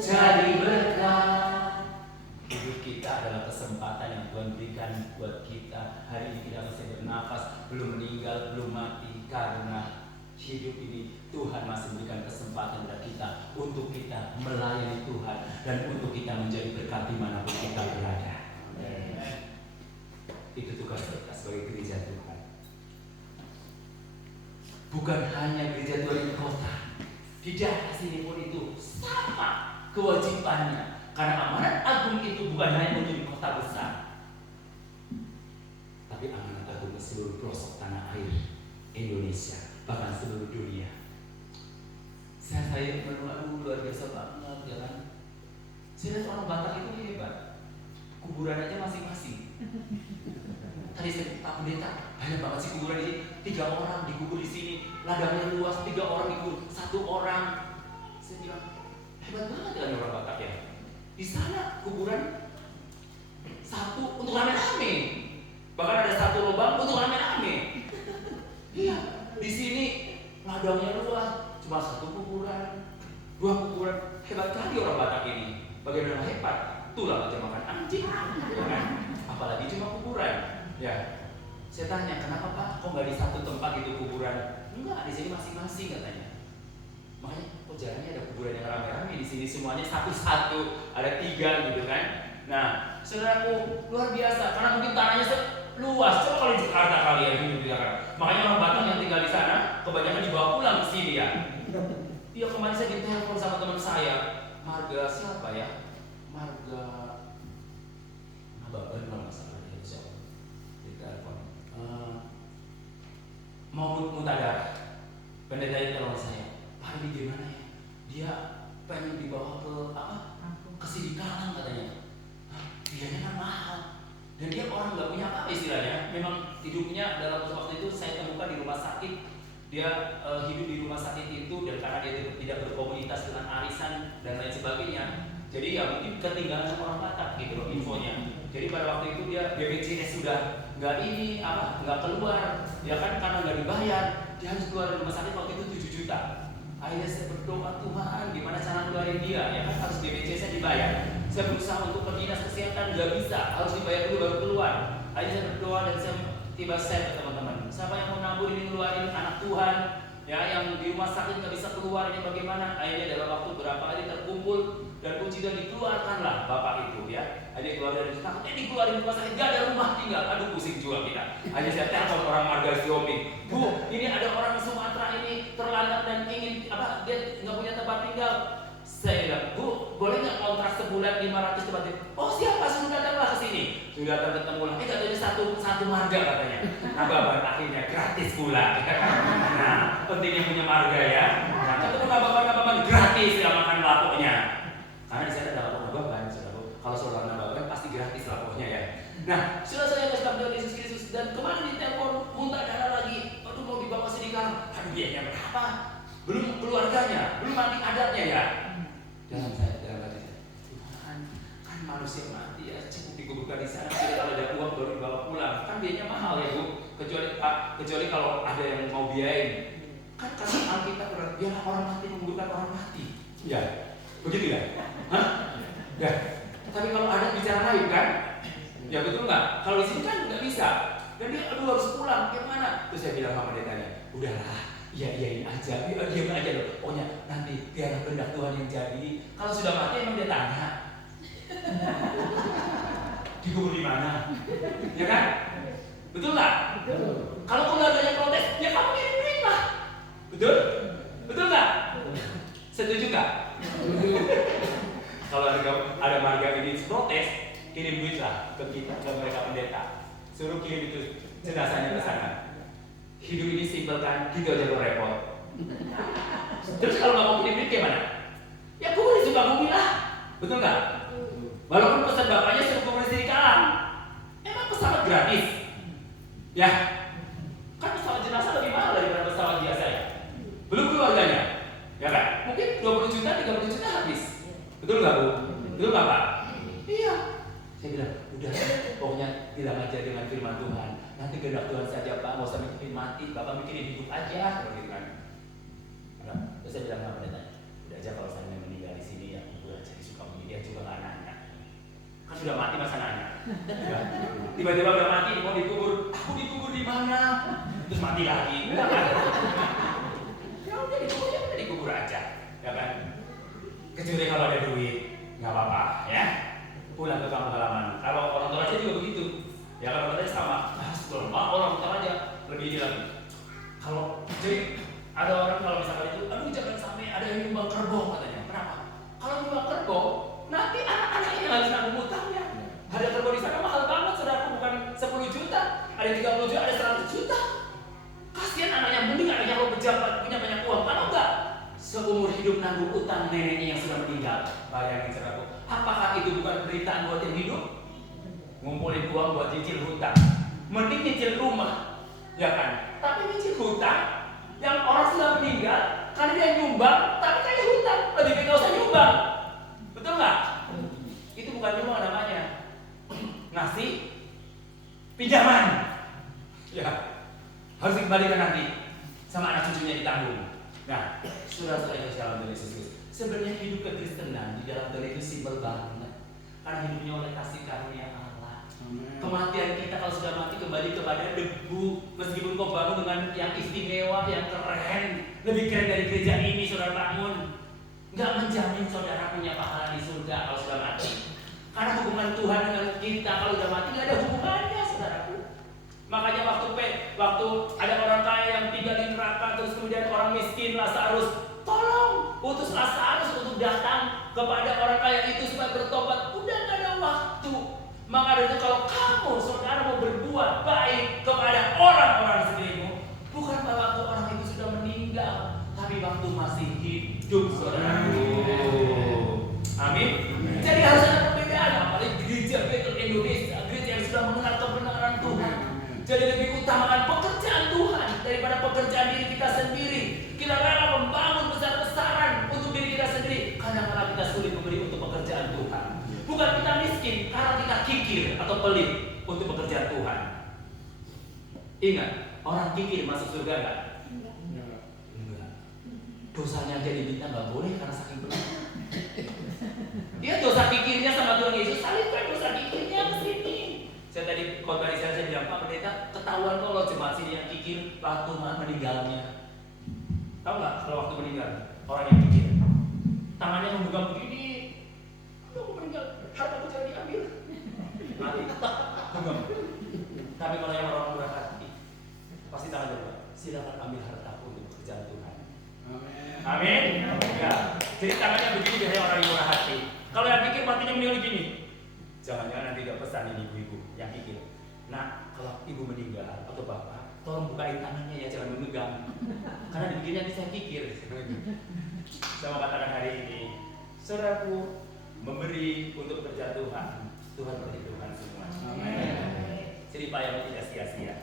jadi berkah. Hidup kita adalah kesempatan yang Tuhan berikan buat kita. Hari ini kita masih bernafas, belum meninggal, belum mati. Karena hidup ini Tuhan masih memberikan kesempatan kepada kita untuk kita melayani Tuhan dan untuk kita menjadi berkat dimanapun kita berada. Itu tugas kita sebagai gereja Tuhan. Bukan hanya gereja Tuhan di kota, di daerah sini pun itu sama kewajibannya. Karena amanat agung itu bukan hanya untuk di kota besar, tapi amanat agung ke seluruh pelosok tanah air Indonesia, bahkan seluruh dunia. Saya saya luar biasa banget ya kan. Saya lihat orang Batak itu hebat, kuburan aja masing-masing. Tadi saya Pak Pendeta, banyak banget sih kuburan di sini. 3 orang dikubur di sini, ladangnya luas, 3 orang dikubur, 1 orang. Saya bilang hebat banget ya orang Batak ya. Di sana kuburan 1 untuk rame-rame, bahkan ada 1 lubang untuk rame-rame. Iya, di sini ladangnya luas, cuma 1 kuburan, 2 kuburan. Hebat kali orang Batak ini. Bagaimana hebat? Itulah macam makan anjing, ya kan? Apalagi cuma kuburan. Ya, saya tanya kenapa Pak? Kok nggak di 1 tempat itu kuburan? Enggak, di sini masing-masing katanya. Makanya kok jarangnya ada kuburan yang rame-rame di sini, semuanya satu-satu, ada 3 gitu kan? Nah, saudaraku luar biasa karena mungkin tanahnya luas. Coba kalau di Jakarta kalian hidup di Jakarta. Makanya orang Batak yang tinggal di sana kebanyakan dibawa pulang ke sini ya. Iya, kemarin saya ditelepon sama teman saya, marga siapa ya? Marga Nababan kalau nggak salah dia siapa? Ditelepon. Mau mutadar. Pendeta itu telepon saya. Pak ini gimana ya? Dia pengen dibawa ke apa? Ke Sidikalang katanya. Biayanya kan mahal. Dan dia orang nggak punya apa istilahnya. Memang hidupnya dalam waktu itu saya temukan di rumah sakit. Dia hidup di rumah sakit itu dan karena dia tidak berkomunitas dengan arisan dan lain sebagainya. Jadi ya mungkin ketinggalan sama orang Batak gitu loh infonya. Jadi pada waktu itu dia BPJS sudah nggak keluar, ya kan karena nggak dibayar, dia harus keluar dari rumah sakit waktu itu 7 juta. Akhirnya saya berdoa, Tuhan gimana cara ngeluarin dia, ya kan harus BPJS-nya dibayar. Saya berusaha untuk ke dinas kesehatan nggak bisa, harus dibayar dulu baru keluar. Akhirnya saya berdoa dan saya tiba share ke teman-teman, siapa yang mau nabur ini ngeluarin anak Tuhan, ya yang di rumah sakit nggak bisa keluar ini bagaimana? Akhirnya dalam waktu berapa hari terkumpul dan kunci dan dikeluarkanlah bapak itu ya. Akhirnya keluar dari rumah sakit, dikeluarin rumah sakit, gak ada rumah tinggal. Aduh pusing juga kita. Akhirnya saya telepon orang marga Xiaomi, Bu, ini ada orang Sumatera ini terlantar dan ingin dia nggak punya tempat tinggal. Saya bilang, Bu, boleh nggak kontrak sebulan 500 tempat tinggal? Oh siapa? Sudah datanglah ke sini. Sudah ketemu lah. Katanya satu marga katanya. Nah bapak akhirnya gratis pula. Nah pentingnya punya marga ya. Nah ketemu bapak gratis ya makan lapoknya. Karena di sana ada lapok saudara. Kalau saudara nababan pasti gratis lapoknya ya. Nah sudah saya berserah dengan Yesus Kristus dan kemarin ditelepon muntah darah lagi. Aduh mau dibawa Sidikalang. Aduh biayanya berapa? Belum keluarganya, belum mati adatnya ya. Dalam hati saya, Tuhan kan manusia mati ya cukup dikuburkan di sana. Jadi kalau ada uang baru dibawa pulang, kan biayanya mahal ya Bu. Kecuali kalau ada yang mau biayain. Kan karena Alkitab biarlah orang mati menguburkan orang mati. Ya, begitu ya? Hah? Ya. Tapi kalau ada bicara lain kan? Ya betul nggak? Kalau di sini kan nggak bisa. Dan dia harus pulang. Gimana? Terus saya bilang sama pendetanya, udahlah. Iyain aja, diam aja loh. Pokoknya nanti biar kehendak Tuhan yang jadi. Kalau sudah mati emang dia tanya, dikubur di mana? Ya kan? Betul nggak? Betul. Kalau keluarganya protes, ya kamu kirim duit lah. Betul? Betul nggak? Setuju nggak? Kalau ada marga ini protes, kirim duit lah ke kita, ke mereka pendeta. Suruh kirim itu jenazahnya ke sana. Hidup ini simpel kan, gitu aja lo repot. Terus kalau nggak mau kirim duit gimana? Ya kubur di Sukabumi lah, betul nggak? Walaupun pesan bapaknya suruh kubur di Sidikalang, emang pesawat gratis? Ya, kan pesawat jenazah lebih mahal daripada pesawat biasa ya. Belum keluarganya, ya kan? Mungkin 20 juta, 30 juta habis. Betul nggak Bu? Betul nggak Pak? Iya. Saya bilang, udah, pokoknya bilang aja dengan firman Tuhan. Nanti kehendak Tuhan saja Pak, mau usah mikirin mati, Bapak mikirin hidup aja, gitu kan. Terus saya bilang sama pendetanya, udah aja kalau saya meninggal di sini ya kubur aja di Sukabumi, dia juga nggak nanya. Kan sudah mati masa nanya. Ya. Tiba-tiba udah mati mau dikubur, aku dikubur di mana? Terus mati lagi, enggak kan? Ya udah dikubur aja, ya kan? Kecuali kalau ada duit, nggak apa-apa, ya. Pulang ke kampung halaman. Kalau orang tua aja juga begitu. Ya kalau katanya sama, orang tua aja lebih lagi. Kalau jadi ada orang kalau misalkan itu, aduh jangan sampai ada yang nyumbang kerbau katanya. Kenapa? Kalau nyumbang kerbau, nanti anak-anaknya nggak bisa nanggung utangnya. Ada kerbau di sana mahal banget, saudaraku, bukan 10 juta, ada 30 juta, ada 100 juta. Kasihan anaknya, mending anaknya kalau pejabat punya banyak uang, kalau enggak seumur hidup hidup nanggung utang neneknya yang sudah meninggal. Bayangin saudaraku, apakah itu bukan penderitaan buat yang hidup? Ngumpulin uang buat cicil hutang, mending cicil rumah, ya kan? Tapi cicil hutang yang orang sudah meninggal, karena dia nyumbang, tapi kayak hutang, lebih baik nggak usah nyumbang, betul nggak? Itu bukan nyumbang namanya, ngasih pinjaman, ya harus dikembalikan nanti sama anak cucunya ditanggung. Nah, saudara-saudara yang dalam Tuhan Yesus Kristus, sebenarnya hidup kekristenan di dalam Tuhan itu simpel banget, karena hidupnya oleh kasih karunia Allah. Kematian kita kalau sudah mati kembali kepada debu, meskipun kau bangun dengan yang istimewa, yang keren, lebih keren dari gereja ini, saudara bangun, nggak menjamin saudara punya pahala di surga kalau sudah mati. Karena hubungan Tuhan dengan kita kalau sudah mati nggak ada hubungannya, saudaraku. Makanya waktu ada orang kaya yang tinggal di neraka, terus kemudian orang miskin Lazarus, tolong utus Lazarus untuk datang kepada orang kaya itu supaya bertobat. Udah nggak ada waktu. Maka dari itu kalau kamu saudara mau berbuat baik kepada orang-orang sekelilingmu, bukan pada waktu orang itu sudah meninggal, tapi waktu masih hidup, saudaraku. Amin. Jadi harus ada perbedaan, apalagi gereja Bethel Indonesia, gereja yang sudah mengenal kebenaran Tuhan. Jadi lebih utamakan pekerjaan Tuhan daripada pekerjaan diri kita sendiri. Kita rela membangun besar-besaran untuk diri kita sendiri, kadang-kadang kita sulit memberi untuk pekerjaan Tuhan. Bukan kita miskin karena kita kikir atau pelit untuk pekerjaan Tuhan. Ingat, orang kikir masuk surga enggak? Enggak. Dosanya jadi bintang nggak boleh karena saking pelit. Dia dosa kikirnya sama Tuhan Yesus, salibkan dosa kikirnya ke sini. Saya tadi khotbah di sana saya bilang, Pak Pendeta, ketahuan kalau jemaat sini yang kikir waktu meninggalnya. Tahu nggak kalau waktu meninggal orang yang kikir, tangannya memegang begini. Aku meninggal, hartaku jangan diambil. Mati. Tapi kalau yang orang murah hati, pasti tangan jawab, silakan ambil hartaku untuk pekerjaan Tuhan. Amin. Ya. Jadi tangannya begini dari orang yang murah hati. Kalau yang pikir matinya meninggal gini, jangan-jangan nanti dia pesanin ibu-ibu yang pikir. Nah, kalau ibu meninggal atau bapak, tolong bukain tangannya ya, jangan memegang. Karena dipikirnya saya pikir. Saya mau katakan hari ini, saudaraku, memberi untuk pekerjaan Tuhan, Tuhan perhitungkan semua. Amin. Jadi payahmu tidak sia-sia.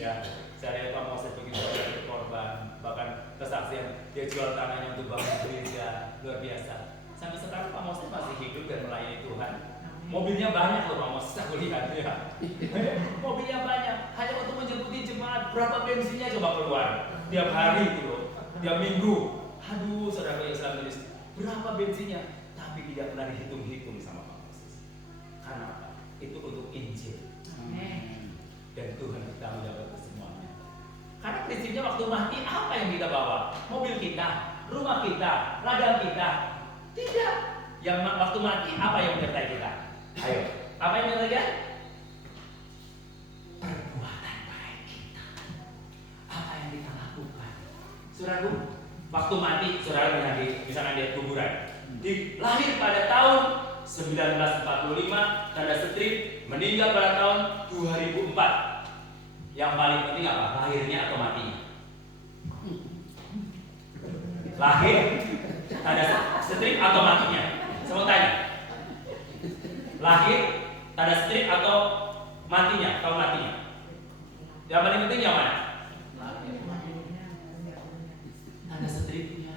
Ya, saya lihat Pak Moses begitu banyak berkorban, bahkan kesaksian dia jual tanahnya untuk bangun gereja, luar biasa. Sampai sekarang Pak Moses masih hidup dan melayani Tuhan. Mobilnya banyak loh Pak Moses, aku lihat ya. Mobilnya banyak, hanya untuk menjemputin jemaat. Berapa bensinnya coba keluar tiap hari itu loh, tiap minggu. Aduh, saudara yang selalu tulis, berapa bensinnya? Tapi tidak pernah dihitung-hitung sama Pak Moses. Karena apa? Itu untuk Injil. Amen. Dan Tuhan kita mendapat semuanya. Karena prinsipnya waktu mati apa yang kita bawa? Mobil kita, rumah kita, ladang kita. Tidak. Yang waktu mati apa yang menyertai kita? Ayo, apa yang menyertai kita? Perbuatan baik kita. Apa yang kita lakukan? Saudaraku, waktu mati saudara misalnya di kuburan. Lahir pada tahun 1945, tanda strip, meninggal pada tahun 2004. Yang paling penting apa? Lahirnya atau matinya? Lahir, tanda strip atau matinya? Saya mau tanya. Lahir, tanda strip atau matinya? Tahu matinya? Yang paling penting yang mana? Tanda stripnya.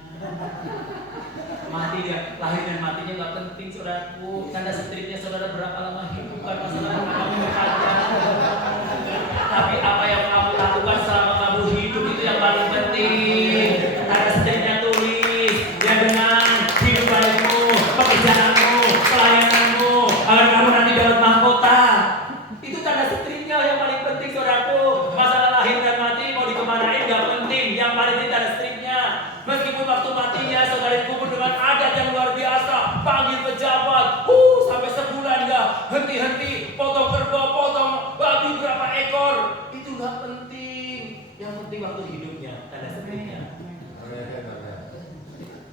Mati dia, lahir dan matinya nggak penting saudaraku. Tanda stripnya saudara berapa lama hidup, bukan masalah kamu berpanjang. Tapi apa yang kamu lakukan selama kamu hidup itu yang paling penting. Tanda stripnya tulis, ya dengan hidup baikmu, pekerjaanmu, pelayananmu, agar kamu nanti dapat mahkota. Itu tanda stripnya yang paling penting saudaraku. Masalah lahir dan mati mau dikemanain nggak penting, yang paling penting tanda stripnya. Meskipun waktu matinya saudara dikubur dengan adat yang luar biasa, panggil pejabat, sampai sebulan nggak henti-henti, potong kerbau, potong babi berapa ekor, itu nggak penting. Yang penting waktu hidupnya, tanda stripnya.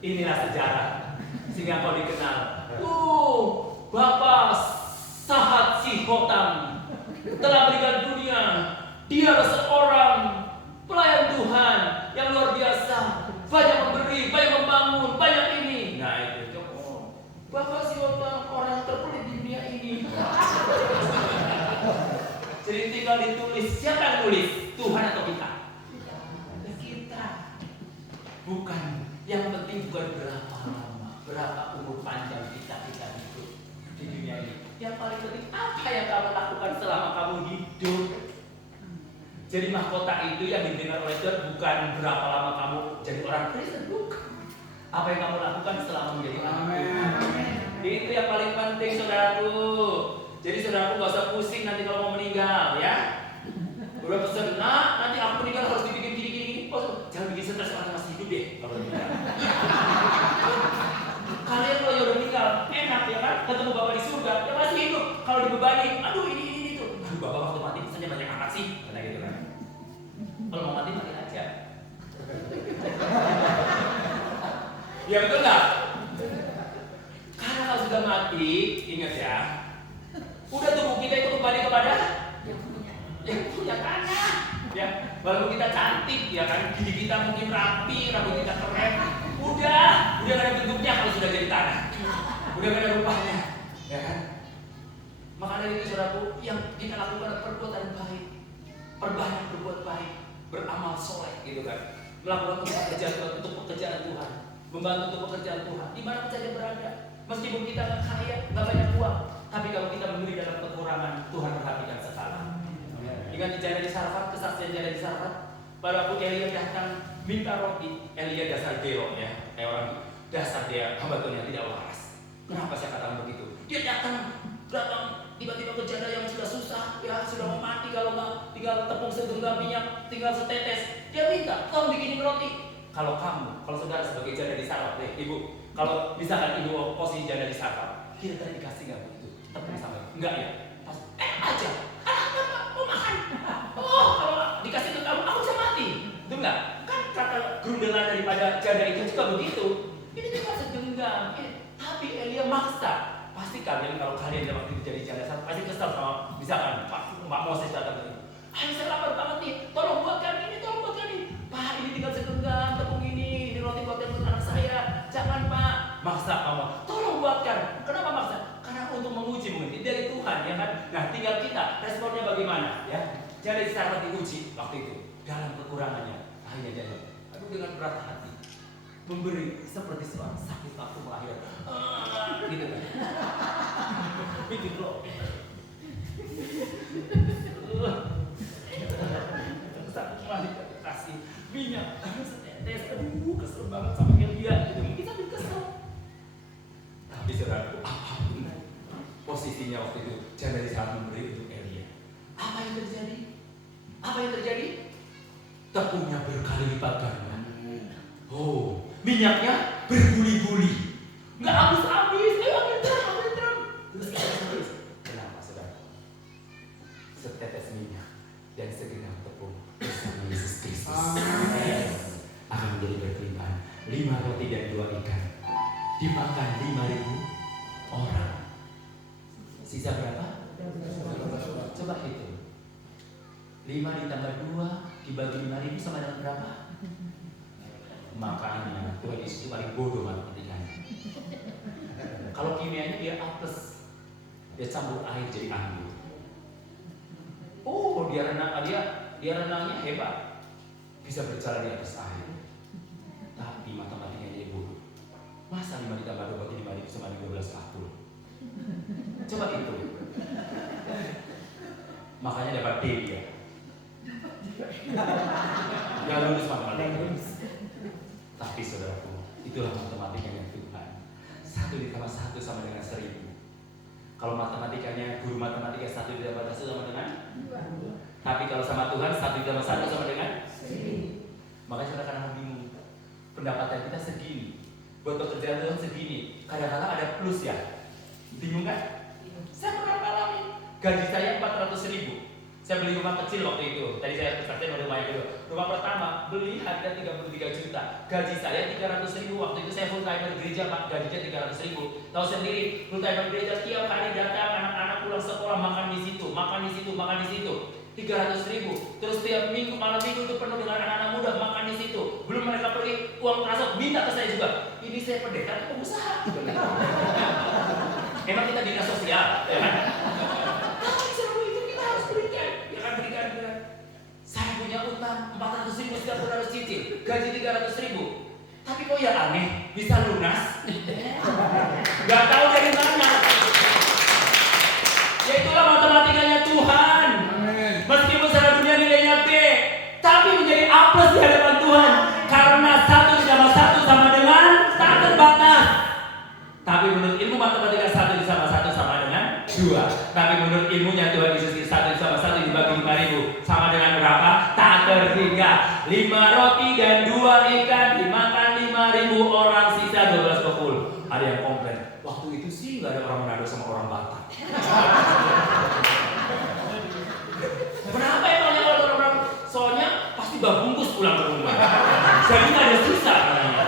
Inilah sejarah sehingga kau dikenal. Bapak Sahat Sihotam telah meninggal dunia. Dia seorang pelayan Tuhan yang luar biasa, banyak memberi banyak membangun, banyak ini. Nah itu Bapak sih orang terpelit di dunia ini. Jadi tinggal ditulis, siapa yang tulis? Tuhan atau kita? Kita. Bukan, yang penting bukan berapa lama, berapa umur panjang kita hidup di dunia ini. Yang paling penting apa yang kamu lakukan selama kamu hidup. Jadi mahkota itu yang didengar oleh Tuhan bukan berapa lama kamu jadi orang Kristen, bukan. Apa yang kamu lakukan selama menjadi orang Kristen. Itu yang paling penting, saudaraku. Jadi saudaraku gak usah pusing nanti kalau mau meninggal, ya. Udah pesen, nanti aku meninggal harus dibikin gini. Oh, jangan bikin stres orang masih hidup deh kalau meninggal. Kalian kalau udah meninggal, enak ya kan? Ketemu Bapak di surga, ya masih hidup. Kalau dibebani, aduh ini itu. Aduh Bapak waktu mati pesannya banyak amat sih, kata gitu kan. Kalau mau mati aja. Ya betul nggak? Karena kalau sudah mati, ingat ya, udah tubuh kita itu kembali kepada yang punya tanah. Ya, walaupun kita cantik, ya kan, gigi kita mungkin rapi, rambut kita keren, udah gak ada bentuknya kalau sudah jadi tanah, udah gak ada rupanya, ya kan? Maka dari itu saudaraku, yang kita lakukan perbuatan baik, perbanyak berbuat baik, beramal soleh, gitu kan, melakukan pekerjaan Tuhan untuk pekerjaan Tuhan, membantu untuk pekerjaan Tuhan, di mana saja berada. Meskipun kita nggak kaya, nggak banyak uang, tapi kalau kita memberi dalam kekurangan, Tuhan perhatikan sekali. Ingat di Janda di Sarfat, kesaksian Janda di Sarfat, pada waktu Elia datang minta roti, Elia dasar belok ya, kayak orang dasar dia hamba Tuhan yang tidak waras. Kenapa saya katakan begitu? Dia datang tiba-tiba ke janda yang sudah susah, ya sudah mau mati, kalau nggak tinggal tepung segenggam minyak, tinggal setetes, dia minta, tolong bikinin roti. Kalau saudara sebagai janda di Sarfat, ibu, kalau misalkan ibu posisi janda di Sarfat, kira-kira dikasih nggak begitu? Tepung sama? Enggak ya? Pas, aja, mau makan. Oh, kalau dikasih ke kamu, aku bisa mati. Itu enggak? Kan kata gerundelan daripada janda itu juga begitu. Ini cuma segenggam. Tapi Elia maksa. Pasti kalian kalau kalian waktu itu jadi janda Sarfat, pasti kesal sama misalkan Pak Moses datang ke ayo saya lapar banget nih, tolong buatkan ini. Pak, ini tinggal segenggam tepung ini roti buatkan untuk anak saya. Jangan Pak, maksa kamu. Tolong buatkan. Kenapa maksa? Karena untuk menguji mungkin dari Tuhan, ya kan? Nah, tinggal kita responnya bagaimana, ya? Jadi Sarfat diuji waktu itu dalam kekurangannya. Akhirnya jadi, dengan berat hati memberi seperti seorang sakit waktu melahirkan. Gitu kan? Itu loh. Satu melahirkan kasih minyak, setetes, aduh kesel banget sama Elia. Gitu. Mungkin sampai kesel. Tapi saudaraku, apapun posisinya waktu itu, janda di Sarfat memberi untuk Elia. Apa yang terjadi? Tepungnya berkali lipat ganda. Oh, minyaknya berguli-guli. Nggak habis-habis. Ayo ambil drum. Terus. Kenapa saudara? Setetes minyak dan segenggam tepung bersama Yesus Kristus akan menjadi berkelimpahan. 5 roti dan 2 ikan dimakan 5.000 orang. Sisa berapa? Coba hitung. 5 ditambah 2 dibagi 5.000 sama dengan berapa? Makanya Tuhan Yesus itu paling bodoh matematikanya. Kalau kimianya dia A+, dia campur air jadi anggur. Oh, dia renangnya hebat, bisa berjalan di atas air. Tapi matematikanya jadi bodoh. Masa 5 ditambah 2 bagi 5.000 sama dengan 12 Coba itu. Makanya dapat D dia. Gak lulus matematika. Tapi saudaraku, itulah matematikanya Tuhan. 1 ditambah 1 sama dengan 1000. Kalau matematikanya, guru matematika 1 ditambah 1 sama dengan 2. Tapi kalau sama Tuhan 1 ditambah 1 sama dengan 1000. Makanya saudara kadang bingung. Pendapatan kita segini, buat pekerjaan Tuhan segini. Kadang-kadang ada plus ya. Bingung kan? Saya pernah ngalamin. Gaji saya 400.000. Saya beli rumah kecil waktu itu. Tadi saya kesaksian rumah yang kedua. Rumah pertama beli harga 33 juta. Gaji saya 300.000. Waktu itu saya full timer gereja, Pak. Gajinya 300.000. Tahu sendiri, full timer gereja tiap hari datang anak-anak pulang sekolah makan di situ. 300.000. Terus tiap minggu, malam minggu itu penuh dengan anak-anak muda makan di situ. Belum mereka pergi uang transfer, minta ke saya juga. Ini saya pendeta atau pengusaha? Emang kita dinas sosial, ya kan? Tapi selama itu kita harus berikan, ya kan, berikan. Saya punya utang 400.000 setiap bulan harus cicil, gaji 300.000. Tapi kok ya aneh, bisa lunas? Gak tahu dari mana. Ya itulah matematikanya Tuhan. Meskipun secara dunia nilainya B, tapi menjadi A+ di hadapan Tuhan. Karena 1 ditambah 1 sama dengan tak terbatas. Tapi menurut ilmu matematika 1 ditambah 1 sama dengan 2. Tapi menurut ilmunya Tuhan Yesus 1 ditambah 1 dibagi 5.000 sama dengan berapa? Tak terhingga. 5 roti dan 2 ikan dimakan 5.000 orang, sisa 12 pekul. Ada yang komplain, waktu itu sih gak ada orang Manado sama orang Batak. Kenapa emangnya kalau orang-orang? Soalnya pasti bungkus pulang ke rumah. Jadi gak ada sisa katanya.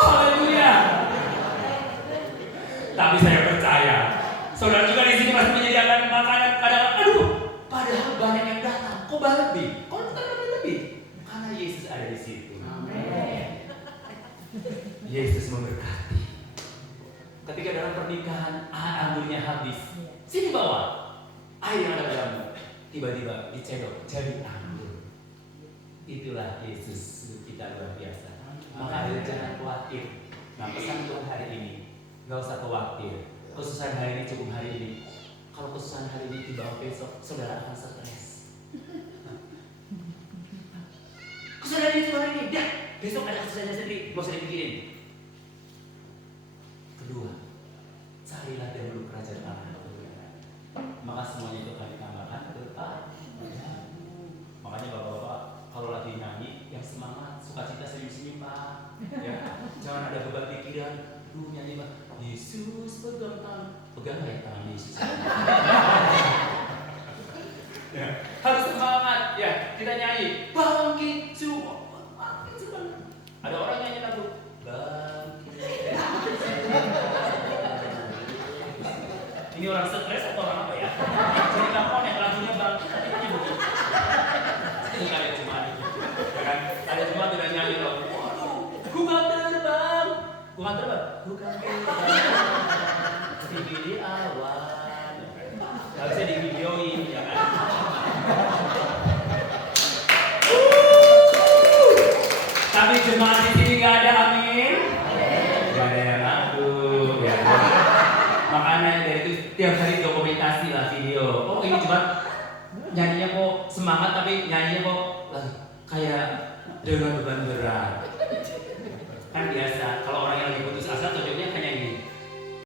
Haleluya. Tapi saya percaya, saudara juga di sini pasti menyediakan makanan. Kadang, aduh, padahal banyak yang datang. Kok lebih? Kok lebih? Karena Yesus ada di situ. Amin. Yesus memberkati. Ketika dalam pernikahan anggurnya habis, sini bawa air yang ada dalamnya, tiba-tiba dicedok jadi anggur. Itulah Yesus kita luar biasa. Maka jangan khawatir. Nah, pesan Tuhan hari ini, gak usah khawatir. Kesusahan hari ini cukup hari ini. Kalau kesusahan hari ini dibawa besok, saudara akan stres. Kesusahan hari ini cuma hari ini, dah. Besok ada kesusahannya sendiri, gak usah dipikirin. Kedua, carilah dahulu kerajaan Allah, maka semuanya itu akan ditambahkan depan. Makanya bapak-bapak kalau lagi nyanyi yang semangat, sukacita, senyum-senyum Pak. Ya, jangan ada beban pikiran. Nyanyi Pak, Yesus pegang ya tangan Yesus. Ya, harus semangat ya. Kita nyanyi bangkit semua. Ada orang nyanyi lagu bangkit. Ini orang stres atau orang apa ya? Cerita konek lagunya bangkit. Itu kayak cuma gitu. Ya kan? Ada cuma tidak nyanyi loh. Waduh, bukan terbang. Bukan terbang. Tinggi di awan. Harusnya di videoin ya kan? Tapi jemaat di sini nggak ada amin. Nggak ada yang aduh ya. Makanya dari itu tiap hari dokumentasi lah video. Oh ini cuma nyanyinya kok semangat tapi nyanyinya kok kayak dengan beban berat. Kan biasa